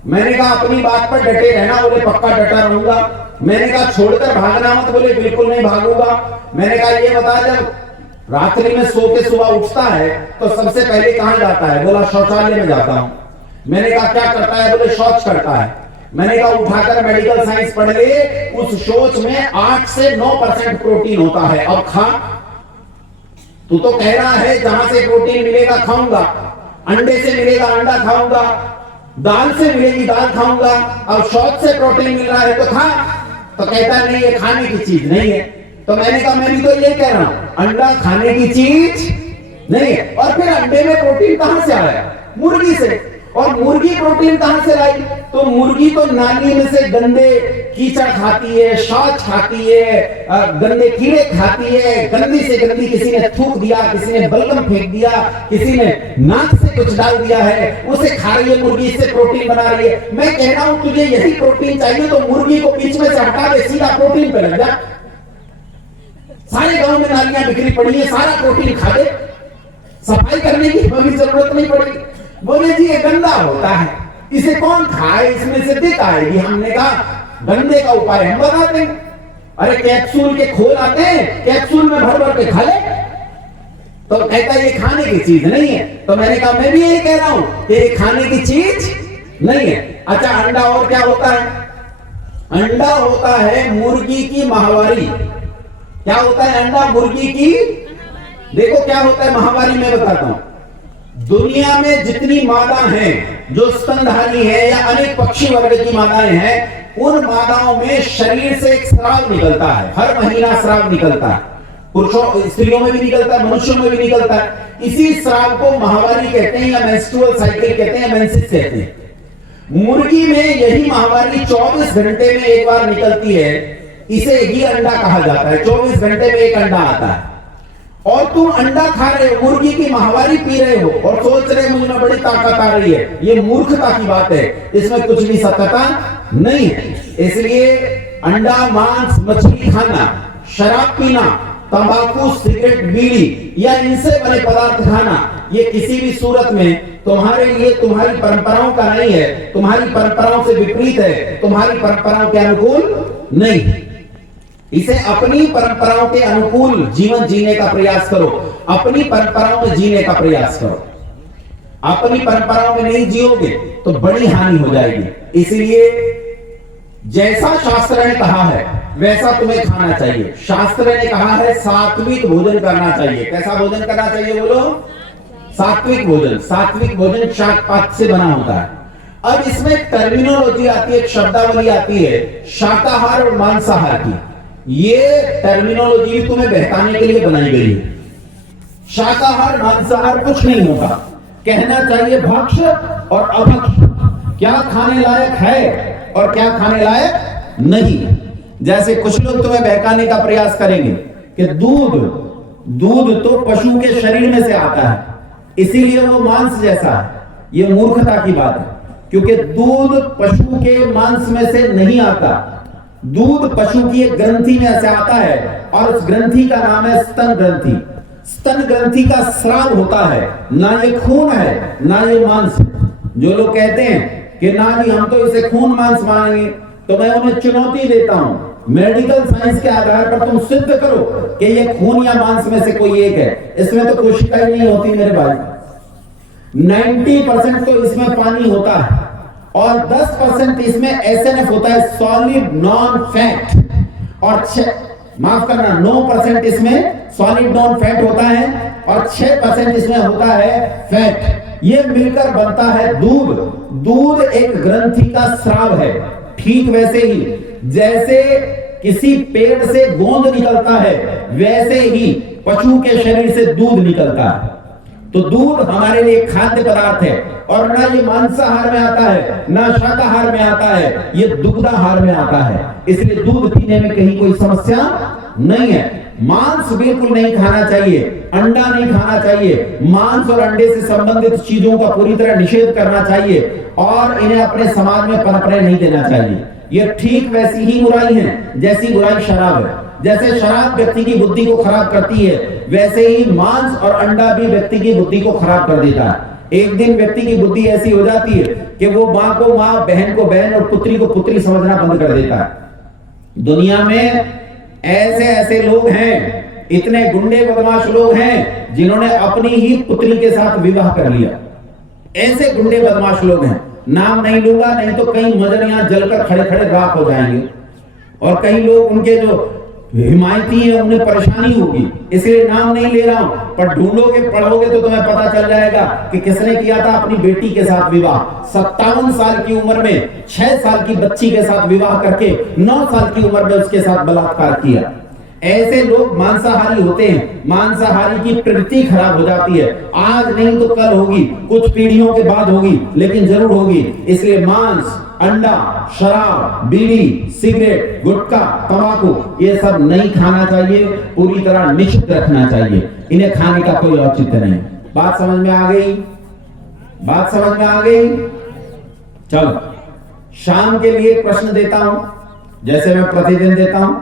मैंने कहा अपनी बात पर डटे रहना, बोले पक्का डटा रहूंगा। मैंने कहा छोड़कर भागना मत, बोले बिल्कुल नहीं भागूंगा। मैंने कहा ये बता जब रात्रि में सो के सुबह उठता है तो सबसे पहले कहां जाता है? बोला शौचालय में जाता हूं। मैंने कहा क्या करता है? बोले शौच करता है। मैंने कहा उठाकर मेडिकल साइंस पढ़ ले, उस शौच में 8 से 9% प्रोटीन होता है। अब खा, तू तो कह रहा है जहां से प्रोटीन मिलेगा खाऊंगा, अंडे से मिलेगा अंडा खाऊंगा, दाल से मिलेगी दाल खाऊंगा, अब शौच से प्रोटीन मिल रहा है तो खा। तो कहता नहीं ये खाने की चीज नहीं है। तो मैंने कहा मैं भी तो ये कह रहा हूं अंडा खाने की चीज नहीं है। और फिर अंडे में प्रोटीन कहां से आया? मुर्गी से। और मुर्गी प्रोटीन कहां से लाई? तो मुर्गी तो नाली में से गंदे कीचड़ खाती है, शौच खाती है, गंदे कीड़े खाती है, गंदी से गंदी किसी ने थूक दिया, किसी ने बलगम फेंक दिया, किसी ने नाक से कुछ डाल दिया है, उसे खा रही है मुर्गी, इससे प्रोटीन बना रही है। मैं कह रहा हूं तुझे यही प्रोटीन चाहिए तो मुर्गी को बीच में से हटा दे, सीधा प्रोटीन पे लग जा। सारे गांव में नालियां बिखरी पड़ी है, सारा प्रोटीन खा दे, सफाई करने की हमें जरूरत नहीं पड़ेगी। बोले जी ये गंदा होता है, इसे कौन खाए, इसमें से दिक आएगी। हमने कहा गंदे का उपाय हम बता देंगे। अरे कैप्सूल के खोल आते हैं, कैप्सूल में भर भर के खा ले। तो कहता है ये खाने की चीज नहीं है। तो मैंने कहा मैं भी यही कह रहा हूं कि ये खाने की चीज नहीं है। अच्छा अंडा और क्या होता है? अंडा होता है मुर्गी की माहवारी। क्या होता है अंडा? मुर्गी की। देखो क्या होता है माहवारी, मैं बताता हूं। दुनिया में जितनी मादा हैं जो स्तनधारी है या अनेक पक्षी वर्ग की मादाएं हैं, उन मादाओं में शरीर से एक स्राव निकलता है, हर महीना स्राव निकलता है। पुरुषों स्त्रियों में भी निकलता है, मनुष्यों में भी निकलता है। इसी स्राव को माहवारी कहते हैं या मेंस्ट्रुअल साइकिल कहते हैं, मेंसिस कहते हैं। मुर्गी में यही माहवारी 24 घंटे में एक बार निकलती है, इसे ही अंडा कहा जाता है। 24 घंटे में एक अंडा आता है और तुम अंडा खा रहे हो, मुर्गी की माहवारी पी रहे हो और सोच रहे हो मुझ में बड़ी ताकत आ रही है। ये मूर्खता की बात है, इसमें कुछ भी सत्यता नहीं है। इसलिए अंडा, मांस, मछली खाना, शराब पीना, तंबाकू, सिगरेट, बीड़ी या इनसे बने पदार्थ खाना, ये किसी भी सूरत में तुम्हारे लिए तुम्हारी परंपराओं का नहीं है, तुम्हारी परंपराओं से विपरीत है, तुम्हारी परंपराओं के अनुकूल नहीं है। इसे अपनी परंपराओं के अनुकूल जीवन जीने का प्रयास करो, अपनी परंपराओं में जीने का प्रयास करो। अपनी परंपराओं में नहीं जियोगे तो बड़ी हानि हो जाएगी। इसलिए जैसा शास्त्र ने कहा है वैसा तुम्हें खाना चाहिए। शास्त्र ने कहा है सात्विक भोजन करना चाहिए। कैसा भोजन करना चाहिए बोलो? सात्विक भोजन। सात्विक भोजन शाक पात से बना होता है। अब इसमें टर्मिनोलॉजी आती है, एक शब्दावली आती है शाकाहार और मांसाहार की। ये टर्मिनोलॉजी तुम्हें बहकाने के लिए बनाई गई है। शाकाहार मांसाहार कुछ नहीं होता, कहना चाहिए भक्ष और अभक्ष, क्या खाने लायक है और क्या खाने लायक नहीं। जैसे कुछ लोग तुम्हें बहकाने का प्रयास करेंगे कि दूध तो पशु के शरीर में से आता है इसीलिए वो मांस जैसा है। ये मूर्खता की बात है, क्योंकि दूध पशु के मांस में से नहीं आता। दूध पशु की एक ग्रंथि में से आता है और उस ग्रंथि का नाम है स्तन ग्रंथि। स्तन ग्रंथि का स्राव होता है, ना ये खून है ना ये मांस। जो लोग कहते हैं कि ना जी हम तो इसे खून मांस मानेंगे, तो मैं उन्हें चुनौती देता हूं, मेडिकल साइंस के आधार पर तुम सिद्ध करो कि ये खून या मांस में से कोई एक है। इसमें तो कोशिका ही नहीं होती मेरे भाई। 90% तो इसमें पानी होता है और 10% इसमें SNF होता है, सॉलिड नॉन फैट। और 9% इसमें सॉलिड नॉन फैट होता है और 6% इसमें होता है फैट। ये मिलकर बनता है दूध। दूध एक ग्रंथि का स्राव है। ठीक वैसे ही जैसे किसी पेड़ से गोंद निकलता है, वैसे ही पशु के शरीर से दूध निकलता है। तो दूध हमारे लिए खाद्य पदार्थ है और ना ये मांसाहार में आता है ना शाकाहार में आता है, ये दुग्धाहार में आता है। इसलिए दूध पीने में कहीं कोई समस्या नहीं है। मांस बिल्कुल नहीं खाना चाहिए, अंडा नहीं खाना चाहिए। मांस और अंडे से संबंधित चीजों का पूरी तरह निषेध करना चाहिए और इन्हें अपने समाज में पनपने नहीं देना चाहिए। ये ठीक वैसी ही बुराई है जैसी बुराई शराब है। जैसे शराब व्यक्ति की बुद्धि को खराब करती है, वैसे ही मांस और अंडा भी व्यक्ति की बुद्धि को खराब कर देता है। एक दिन व्यक्ति की बुद्धि ऐसी हो जाती है कि वो मां को मां, बहन को बहन और पुत्री को पुत्री समझना बंद कर देता है। दुनिया में ऐसे ऐसे लोग हैं, इतने गुंडे बदमाश लोग हैं जिन्होंने अपनी ही पुत्री के साथ विवाह कर लिया। ऐसे गुंडे बदमाश लोग हैं, नाम नहीं लूंगा, नहीं तो कई मजर यहां जलकर खड़े खड़े राख हो जाएंगे और कई लोग उनके जो हिमायती है उन्हें परेशानी होगी, इसलिए नाम नहीं ले रहा हूं। पर ढूंढोगे, पढ़ोगे तो तुम्हें पता चल जाएगा कि किसने किया था अपनी बेटी के साथ विवाह। 57 साल की उम्र में 6 साल की बच्ची के साथ विवाह करके 9 साल की उम्र में उसके साथ बलात्कार किया। ऐसे लोग मांसाहारी होते हैं, मांसाहारी की प्रवृत्ति खराब हो जाती है। आज नहीं तो कल होगी, कुछ पीढ़ियों के बाद होगी, लेकिन जरूर होगी। इसलिए मांस, अंडा, शराब, बीड़ी, सिगरेट, गुटखा, तंबाकू ये सब नहीं खाना चाहिए, पूरी तरह निषिद्ध रखना चाहिए। इन्हें खाने का कोई औचित्य नहीं। बात समझ में आ गई? बात समझ में आ गई? चलो, शाम के लिए प्रश्न देता हूं, जैसे मैं प्रतिदिन देता हूं।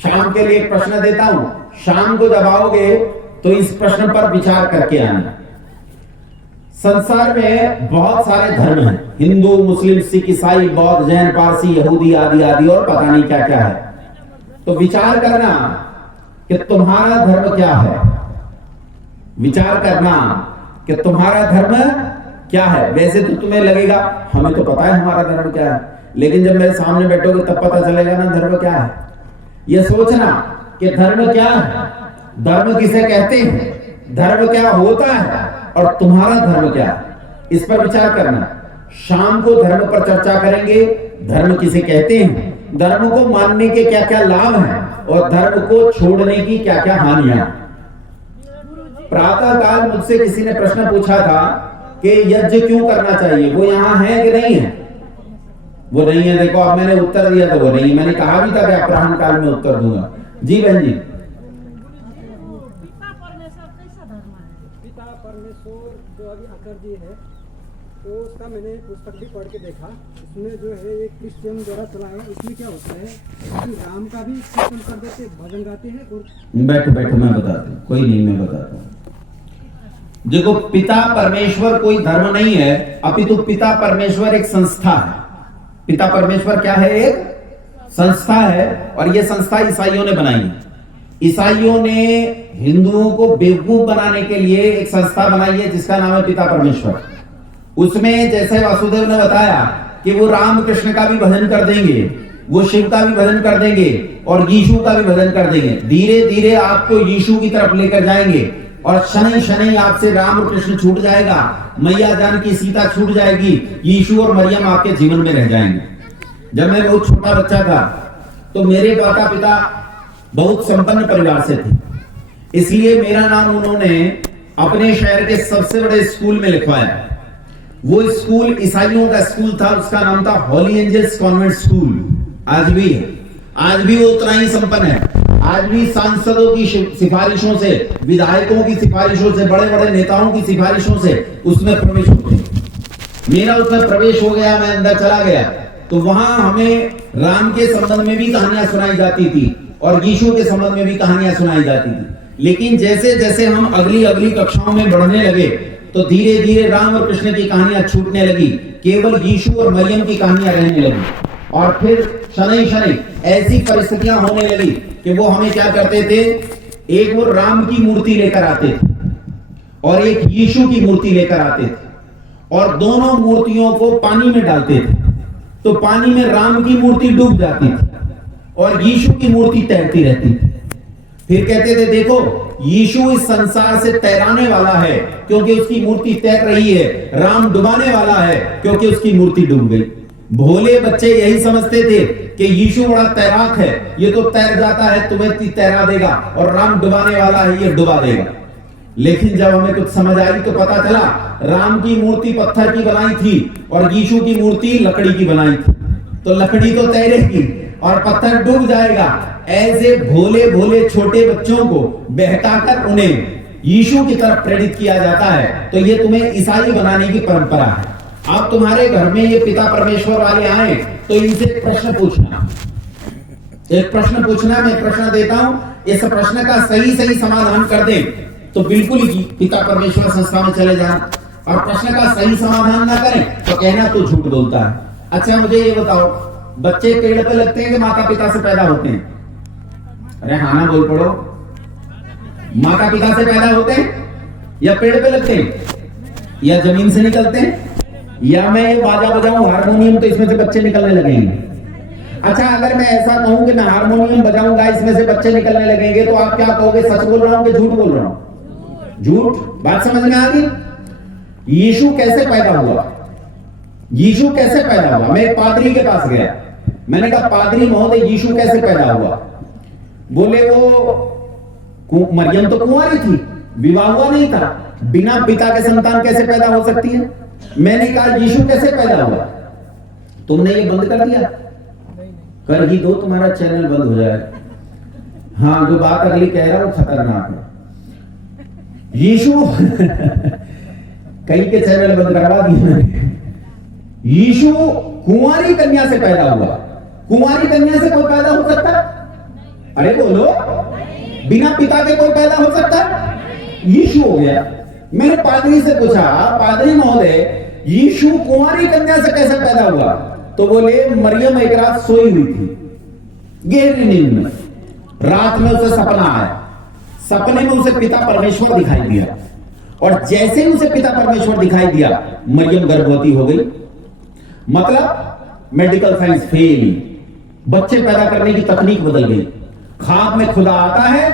शाम के लिए एक प्रश्न देता हूं, शाम को जब आओगे तो इस प्रश्न पर विचार करके आना। संसार में बहुत सारे धर्म हैं, हिंदू, मुस्लिम, सिख, ईसाई, बौद्ध, जैन, पारसी, यहूदी आदि आदि और पता नहीं क्या क्या है। तो विचार करना कि तुम्हारा धर्म क्या है। विचार करना कि तुम्हारा धर्म क्या है। वैसे तो तुम्हें लगेगा हमें तो पता है हमारा धर्म क्या है, लेकिन जब मेरे सामने बैठोगे तब पता चलेगा ना धर्म क्या है। यह सोचना कि धर्म क्या है, धर्म किसे कहते हैं, धर्म क्या होता है और तुम्हारा धर्म क्या है, इस पर विचार करना। शाम को धर्म पर चर्चा करेंगे। धर्म किसे कहते हैं, धर्म को मानने के क्या क्या लाभ हैं और धर्म को छोड़ने की क्या क्या हानियां। प्रातः काल मुझसे किसी ने प्रश्न पूछा था कि यज्ञ क्यों करना चाहिए, वो यहां है कि नहीं है। वो नहीं है, देखो अब मैंने उत्तर दिया तो वो नहीं। मैंने कहा भी था कि अपराह्न काल में उत्तर दूंगा। जी बहन जी। पिता परमेश्वर जो अभी आकर जी है, तो उसका मैंने पुस्तक भी पढ़ के देखा। इसमें जो है एक क्रिश्चियन द्वारा चला है, इसमें क्या होता है कि राम का भी कीर्तन कर देते, भजन गाते हैं। और बैठो बैठो, मैं बताता हूँ, कोई नहीं, मैं बताता हूँ। देखो, पिता परमेश्वर कोई धर्म नहीं है, अपितु पिता परमेश्वर एक संस्था है। पिता परमेश्वर क्या है? एक संस्था है, और यह संस्था ईसाइयों ने बनाई है। ईसाइयों ने हिंदुओं को बेवकूफ बनाने के लिए एक संस्था बनाई है जिसका नाम है पिता परमेश्वर। उसमें जैसे वासुदेव ने बताया कि वो राम कृष्ण का भी भजन कर देंगे, वो शिव का भी भजन कर देंगे और यीशु का भी भजन कर देंगे। धीरे धीरे आपको यीशु की तरफ लेकर जाएंगे और शनि शनि आपसे राम और कृष्ण छूट जाएगा, मैया जानकी सीता छूट जाएगी, यीशु और मरियम आपके जीवन में रह जाएंगे। जब मैं बहुत छोटा बच्चा था तो मेरे माता पिता बहुत संपन्न परिवार से थे, इसलिए मेरा नाम उन्होंने अपने शहर के सबसे बड़े स्कूल में लिखवाया। वो स्कूल ईसाइयों का स्कूल था, उसका नाम था हॉली एंजल्स कॉन्वेंट स्कूल। आज भी है, आज भी वो उतना ही संपन्न है। आज भी सांसदों की सिफारिशों से, विधायकों की सिफारिशों से, बड़े बड़े नेताओं की सिफारिशों से उसमें प्रवेश होते हैं। मेरा उसमें प्रवेश हो गया, मैं अंदर चला गया, तो वहां हमें राम के संबंध में भी कहानियां सुनाई जाती थी और यीशु के संबंध में भी कहानियां सुनाई जाती थी। लेकिन जैसे जैसे हम अगली अगली कक्षाओं में बढ़ने लगे तो धीरे धीरे राम और कृष्ण की कहानियां छूटने लगी, केवल यीशु और मरियम की कहानियां रहने लगी। और फिर शनि शनि ऐसी परिस्थितियां होने लगी कि वो हमें क्या करते थे, एक वो राम की मूर्ति लेकर आते थे और एक यीशु की मूर्ति लेकर आते थे और दोनों मूर्तियों को पानी में डालते थे, तो पानी में राम की मूर्ति डूब जाती थी और यीशु की मूर्ति तैरती रहती थी। फिर कहते थे देखो यीशु इस संसार से तैराने वाला है क्योंकि उसकी मूर्ति तैर रही है, राम डुबाने वाला है क्योंकि उसकी मूर्ति डूब गई। भोले बच्चे यही समझते थे कि यीशु बड़ा तैराक है, ये तो तैर जाता है, तुम्हें तैरा देगा, और राम डुबाने वाला है, ये डुबा देगा। लेकिन जब हमें कुछ समझ आई तो पता चला राम की मूर्ति पत्थर की बनाई थी और यीशु की मूर्ति लकड़ी की बनाई थी, तो लकड़ी तो तैरेगी और पत्थर डूब जाएगा। ऐसे भोले भोले छोटे बच्चों को बहकाकर उन्हें यीशु की तरफ प्रेरित किया जाता है। तो ये तुम्हें ईसाई बनाने की परंपरा है। आप तुम्हारे घर में ये पिता परमेश्वर वाले आए तो इनसे एक प्रश्न पूछना, एक प्रश्न पूछना, मैं प्रश्न देता हूं, इस प्रश्न का सही सही समाधान कर दे तो बिल्कुल ही पिता परमेश्वर संस्था में चले जाना, और प्रश्न का सही समाधान ना करें तो कहना तू झूठ बोलता है। अच्छा मुझे ये बताओ, बच्चे पेड़ पे लगते हैं कि माता पिता से पैदा होते हैं? अरे हाँ ना बोल पड़ो, माता पिता से पैदा होते हैं या पेड़ पे लगते हैं या जमीन से निकलते हैं? या मैं ये बाजा बजाऊं हारमोनियम तो इसमें से बच्चे निकलने लगेंगे। अच्छा अगर मैं ऐसा कहूं कि मैं हारमोनियम बजाऊंगा इसमें से बच्चे निकलने लगेंगे तो आप क्या कहोगे, सच बोल रहा हूं कि झूठ बोल रहा हूं? झूठ। बात समझ में आ गई? यीशु कैसे पैदा हुआ? यीशु कैसे पैदा हुआ? मैं एक पादरी के पास गया, मैंने कहा पादरी महोदय यीशु कैसे पैदा हुआ? बोले वो मरियम तो कुंवारी थी, विवाह हुआ नहीं था, बिना पिता के संतान कैसे पैदा हो सकती है? मैंने कहा यीशु कैसे पैदा हुआ? तुमने ये बंद कर दिया? कर ही दो, तुम्हारा चैनल बंद हो जाएगा। हाँ जो बात अगली कह रहा हूं खतरनाक है। यीशु कई के चैनल बंद करवा दिए। यीशु कुंवारी कन्या से पैदा हुआ। कुंवारी कन्या से कोई पैदा हो सकता? अरे बोलो, बिना पिता के कोई पैदा हो सकता? यीशु हो गया। मैंने पादरी से पूछा, पादरी महोदय यीशु कुंवारी कन्या से कैसे पैदा हुआ? तो बोले मरियम एक रात सोई हुई थी गहरी नींद में, रात में उसे सपना आया, सपने में उसे पिता परमेश्वर दिखाई दिया, और जैसे ही उसे पिता परमेश्वर दिखाई दिया मरियम गर्भवती हो गई। मतलब मेडिकल साइंस फेल, बच्चे पैदा करने की तकनीक बदल गई, खाद में खुदा आता है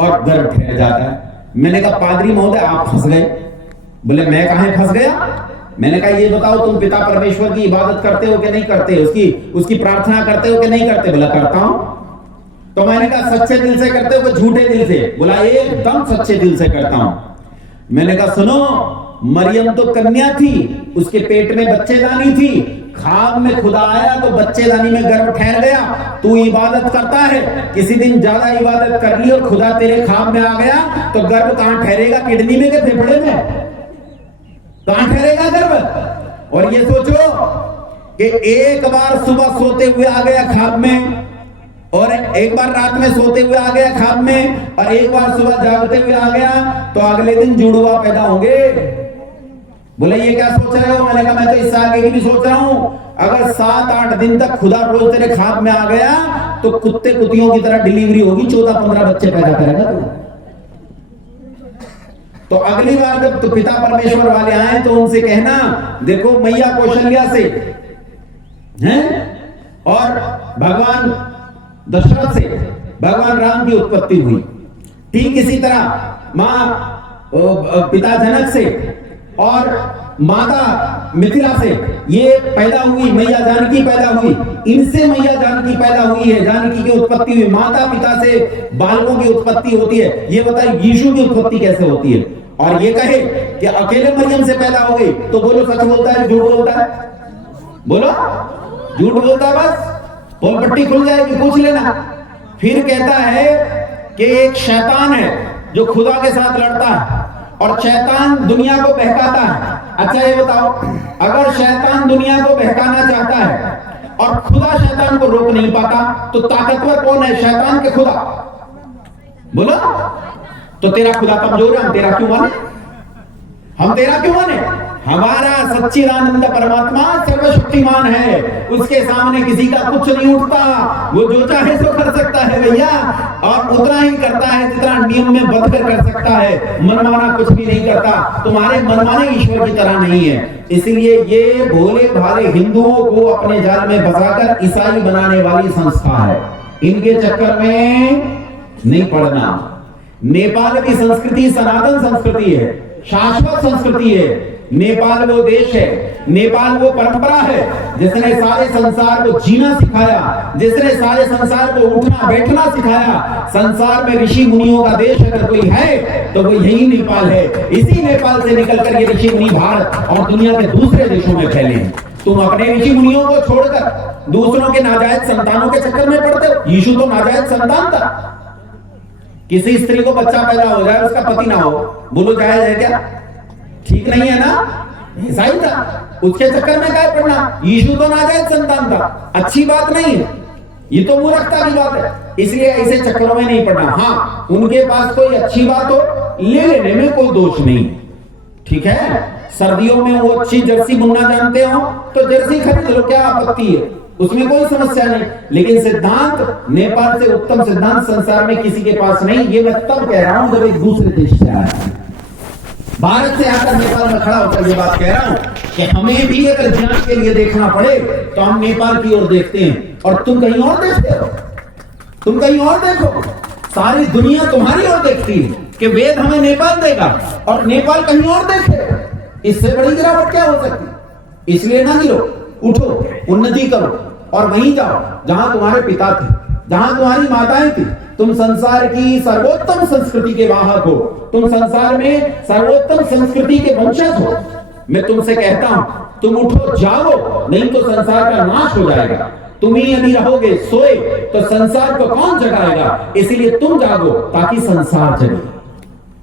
और गर्भ ठहर जाता है। मैंने कहा पादरी महोदय आप फंस गए। बोले मैं कहां फंस गया? मैंने कहा ये बताओ तुम पिता परमेश्वर की इबादत करते हो कि नहीं करते, उसकी प्रार्थना करते हो कि नहीं करते? बोला करता हूं। तो मैंने कहा सच्चे दिल से करते हो कि झूठे दिल से? बोला एकदम सच्चे दिल से करता हूं। मैंने कहा सुनो, मरियम तो कन्या थी, उसके पेट में बच्चेदानी थी, खाब में खुदा आया तो बच्चेदानी में गर्भ ठहर गया। तू इबादत करता है, किसी दिन ज्यादा इबादत कर ली और खुदा तेरे खाब में आ गया तो गर्भ कहां ठहरेगा? किडनी में के फेफड़े में? कहां ठहरेगा गर्भ? और ये सोचो कि एक बार सुबह सोते हुए आ गया खाब में, और एक बार रात में सोते हुए आ गया खाब में, और एक बार सुबह जागते हुए आ गया, तो अगले दिन जुड़वा पैदा होंगे। बोले ये क्या सोच रहे हो? मैंने कहा मैं तो इससे आगे की भी सोच रहा हूं। अगर 7-8 दिन तक खुदा रोज तेरे खाब में आ गया तो कुत्ते कुतियों की तरह डिलीवरी होगी, 14-15 बच्चे पैदा करेगा तू। तो अगली बार जब तो पिता परमेश्वर वाले आए तो उनसे कहना देखो मैया कौशल्या से हैं और भगवान दशरथ से भगवान राम की उत्पत्ति हुई, ठीक इसी तरह मां पिता जनक से और माता मिथिला से ये पैदा हुई, मैया जानकी पैदा हुई, इनसे मैया जानकी पैदा हुई है, जानकी की उत्पत्ति हुई। माता पिता से बालकों की उत्पत्ति होती है। ये बताइए यीशु की उत्पत्ति कैसे होती है? और ये कहे कि अकेले मरियम से पैदा हो गई तो बोलो सच बोलता है झूठ बोलता है? बोलो झूठ बोलता है, बस पोल पट्टी खुल जाएगी, पूछ लेना। फिर कहता है कि एक शैतान है जो खुदा के साथ लड़ता है और शैतान दुनिया को बहकाता है। अच्छा ये बताओ, अगर शैतान दुनिया को बहकाना चाहता है और खुदा शैतान को रोक नहीं पाता तो ताकतवर कौन है, शैतान के खुदा? बोलो। तो तेरा खुदा कमजोर है, हम तेरा क्यों माने? हम तेरा क्यों माने? हमारा सच्चिदानंद परमात्मा सर्वशक्तिमान है, उसके सामने किसी का कुछ नहीं उठता, वो जो चाहे सो कर सकता है भैया, और उतना ही करता है जितना नियम में बंध कर सकता है, मनमाना कुछ भी नहीं करता। तुम्हारे मनमाने ईश्वर की तरह नहीं है। इसलिए ये भोले भाले हिंदुओं को अपने जाल में फंसाकर ईसाई बनाने वाली संस्था है, इनके चक्कर में नहीं पड़ना। नेपाल की संस्कृति सनातन संस्कृति है, शाश्वत संस्कृति है। नेपाल वो देश है, नेपाल वो परंपरा है जिसने सारे संसार को जीना सिखाया, जिसने सारे संसार को उठना बैठना सिखाया। संसार में ऋषि मुनियों का देश अगर कोई है तो वो यही नेपाल है। इसी नेपाल से निकलकर ये ऋषि मुनि भारत और दुनिया के दूसरे देशों में फैले हैं। तुम अपने ऋषि मुनियों को छोड़कर दूसरों के नाजायज संतानों के चक्कर में पड़ते हो। यीशु तो नाजायज संतान था। किसी स्त्री को बच्चा पैदा हो जाए, उसका पति ना हो, बोलो जायज है क्या? ठीक नहीं है ना? ऐसा ही था। उसके चक्कर में क्या पढ़ना? यीशु तो नाजायज संतान था, अच्छी बात नहीं है, ये तो मूर्खता की बात है, इसलिए ऐसे चक्करों में नहीं पढ़ना। हाँ, उनके पास कोई अच्छी बात हो ले लेने में कोई दोष नहीं, ठीक है। सर्दियों में वो अच्छी जर्सी बुनना जानते हो तो जर्सी खरीद लो, क्या आपत्ति है, उसमें कोई समस्या नहीं। लेकिन सिद्धांत नेपाल से उत्तम सिद्धांत संसार में किसी के पास नहीं। ये मैं तब कह रहा हूं जब एक दूसरे देश से आया, भारत से आकर नेपाल में खड़ा होकर ये बात कह रहा हूं कि हमें भी अगर जांच के लिए देखना पड़े तो हम नेपाल की ओर देखते हैं, और तुम कहीं और देखते हो, तुम कहीं और देखो। सारी दुनिया तुम्हारी ओर देखती है कि वेद हमें नेपाल देगा, और नेपाल कहीं और देखे। इससे बड़ी गिरावट क्या हो सकती? इसलिए ना गिरो, उठो, उन्नति करो, और वहीं जाओ जहां तुम्हारे पिता थे, जहां तुम्हारी माताएं थी। तुम संसार की सर्वोत्तम संस्कृति के वाहक हो, तुम संसार में सर्वोत्तम संस्कृति के वंशज हो। मैं तुमसे कहता हूं, तुम उठो, जागो, नहीं तो संसार का नाश हो जाएगा। तुम ही यदि रहोगे सोए तो संसार को कौन जगाएगा? इसीलिए तुम जागो ताकि संसार जगे।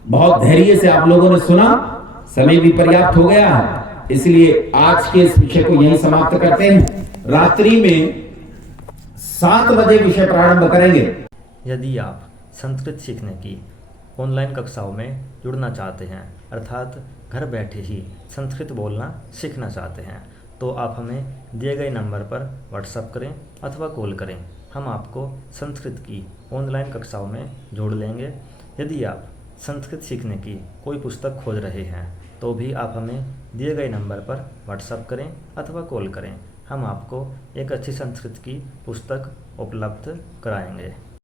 बहुत धैर्य से आप लोगों ने सुना, समय भी पर्याप्त हो गया है, इसलिए आज के इस विषय को यहीं समाप्त करते हैं। रात्रि में 7 बजे विषय प्रारंभ करेंगे। यदि आप संस्कृत सीखने की ऑनलाइन कक्षाओं में जुड़ना चाहते हैं, अर्थात घर बैठे ही संस्कृत बोलना सीखना चाहते हैं, तो आप हमें दिए गए नंबर पर व्हाट्सएप करें अथवा कॉल करें। हम आपको संस्कृत की ऑनलाइन कक्षाओं में जोड़ लेंगे। यदि आप संस्कृत सीखने की कोई पुस्तक खोज रहे हैं तो भी आप हमें दिए गए नंबर पर व्हाट्सएप करें अथवा कॉल करें। हम आपको एक अच्छी संस्कृत की पुस्तक उपलब्ध कराएंगे।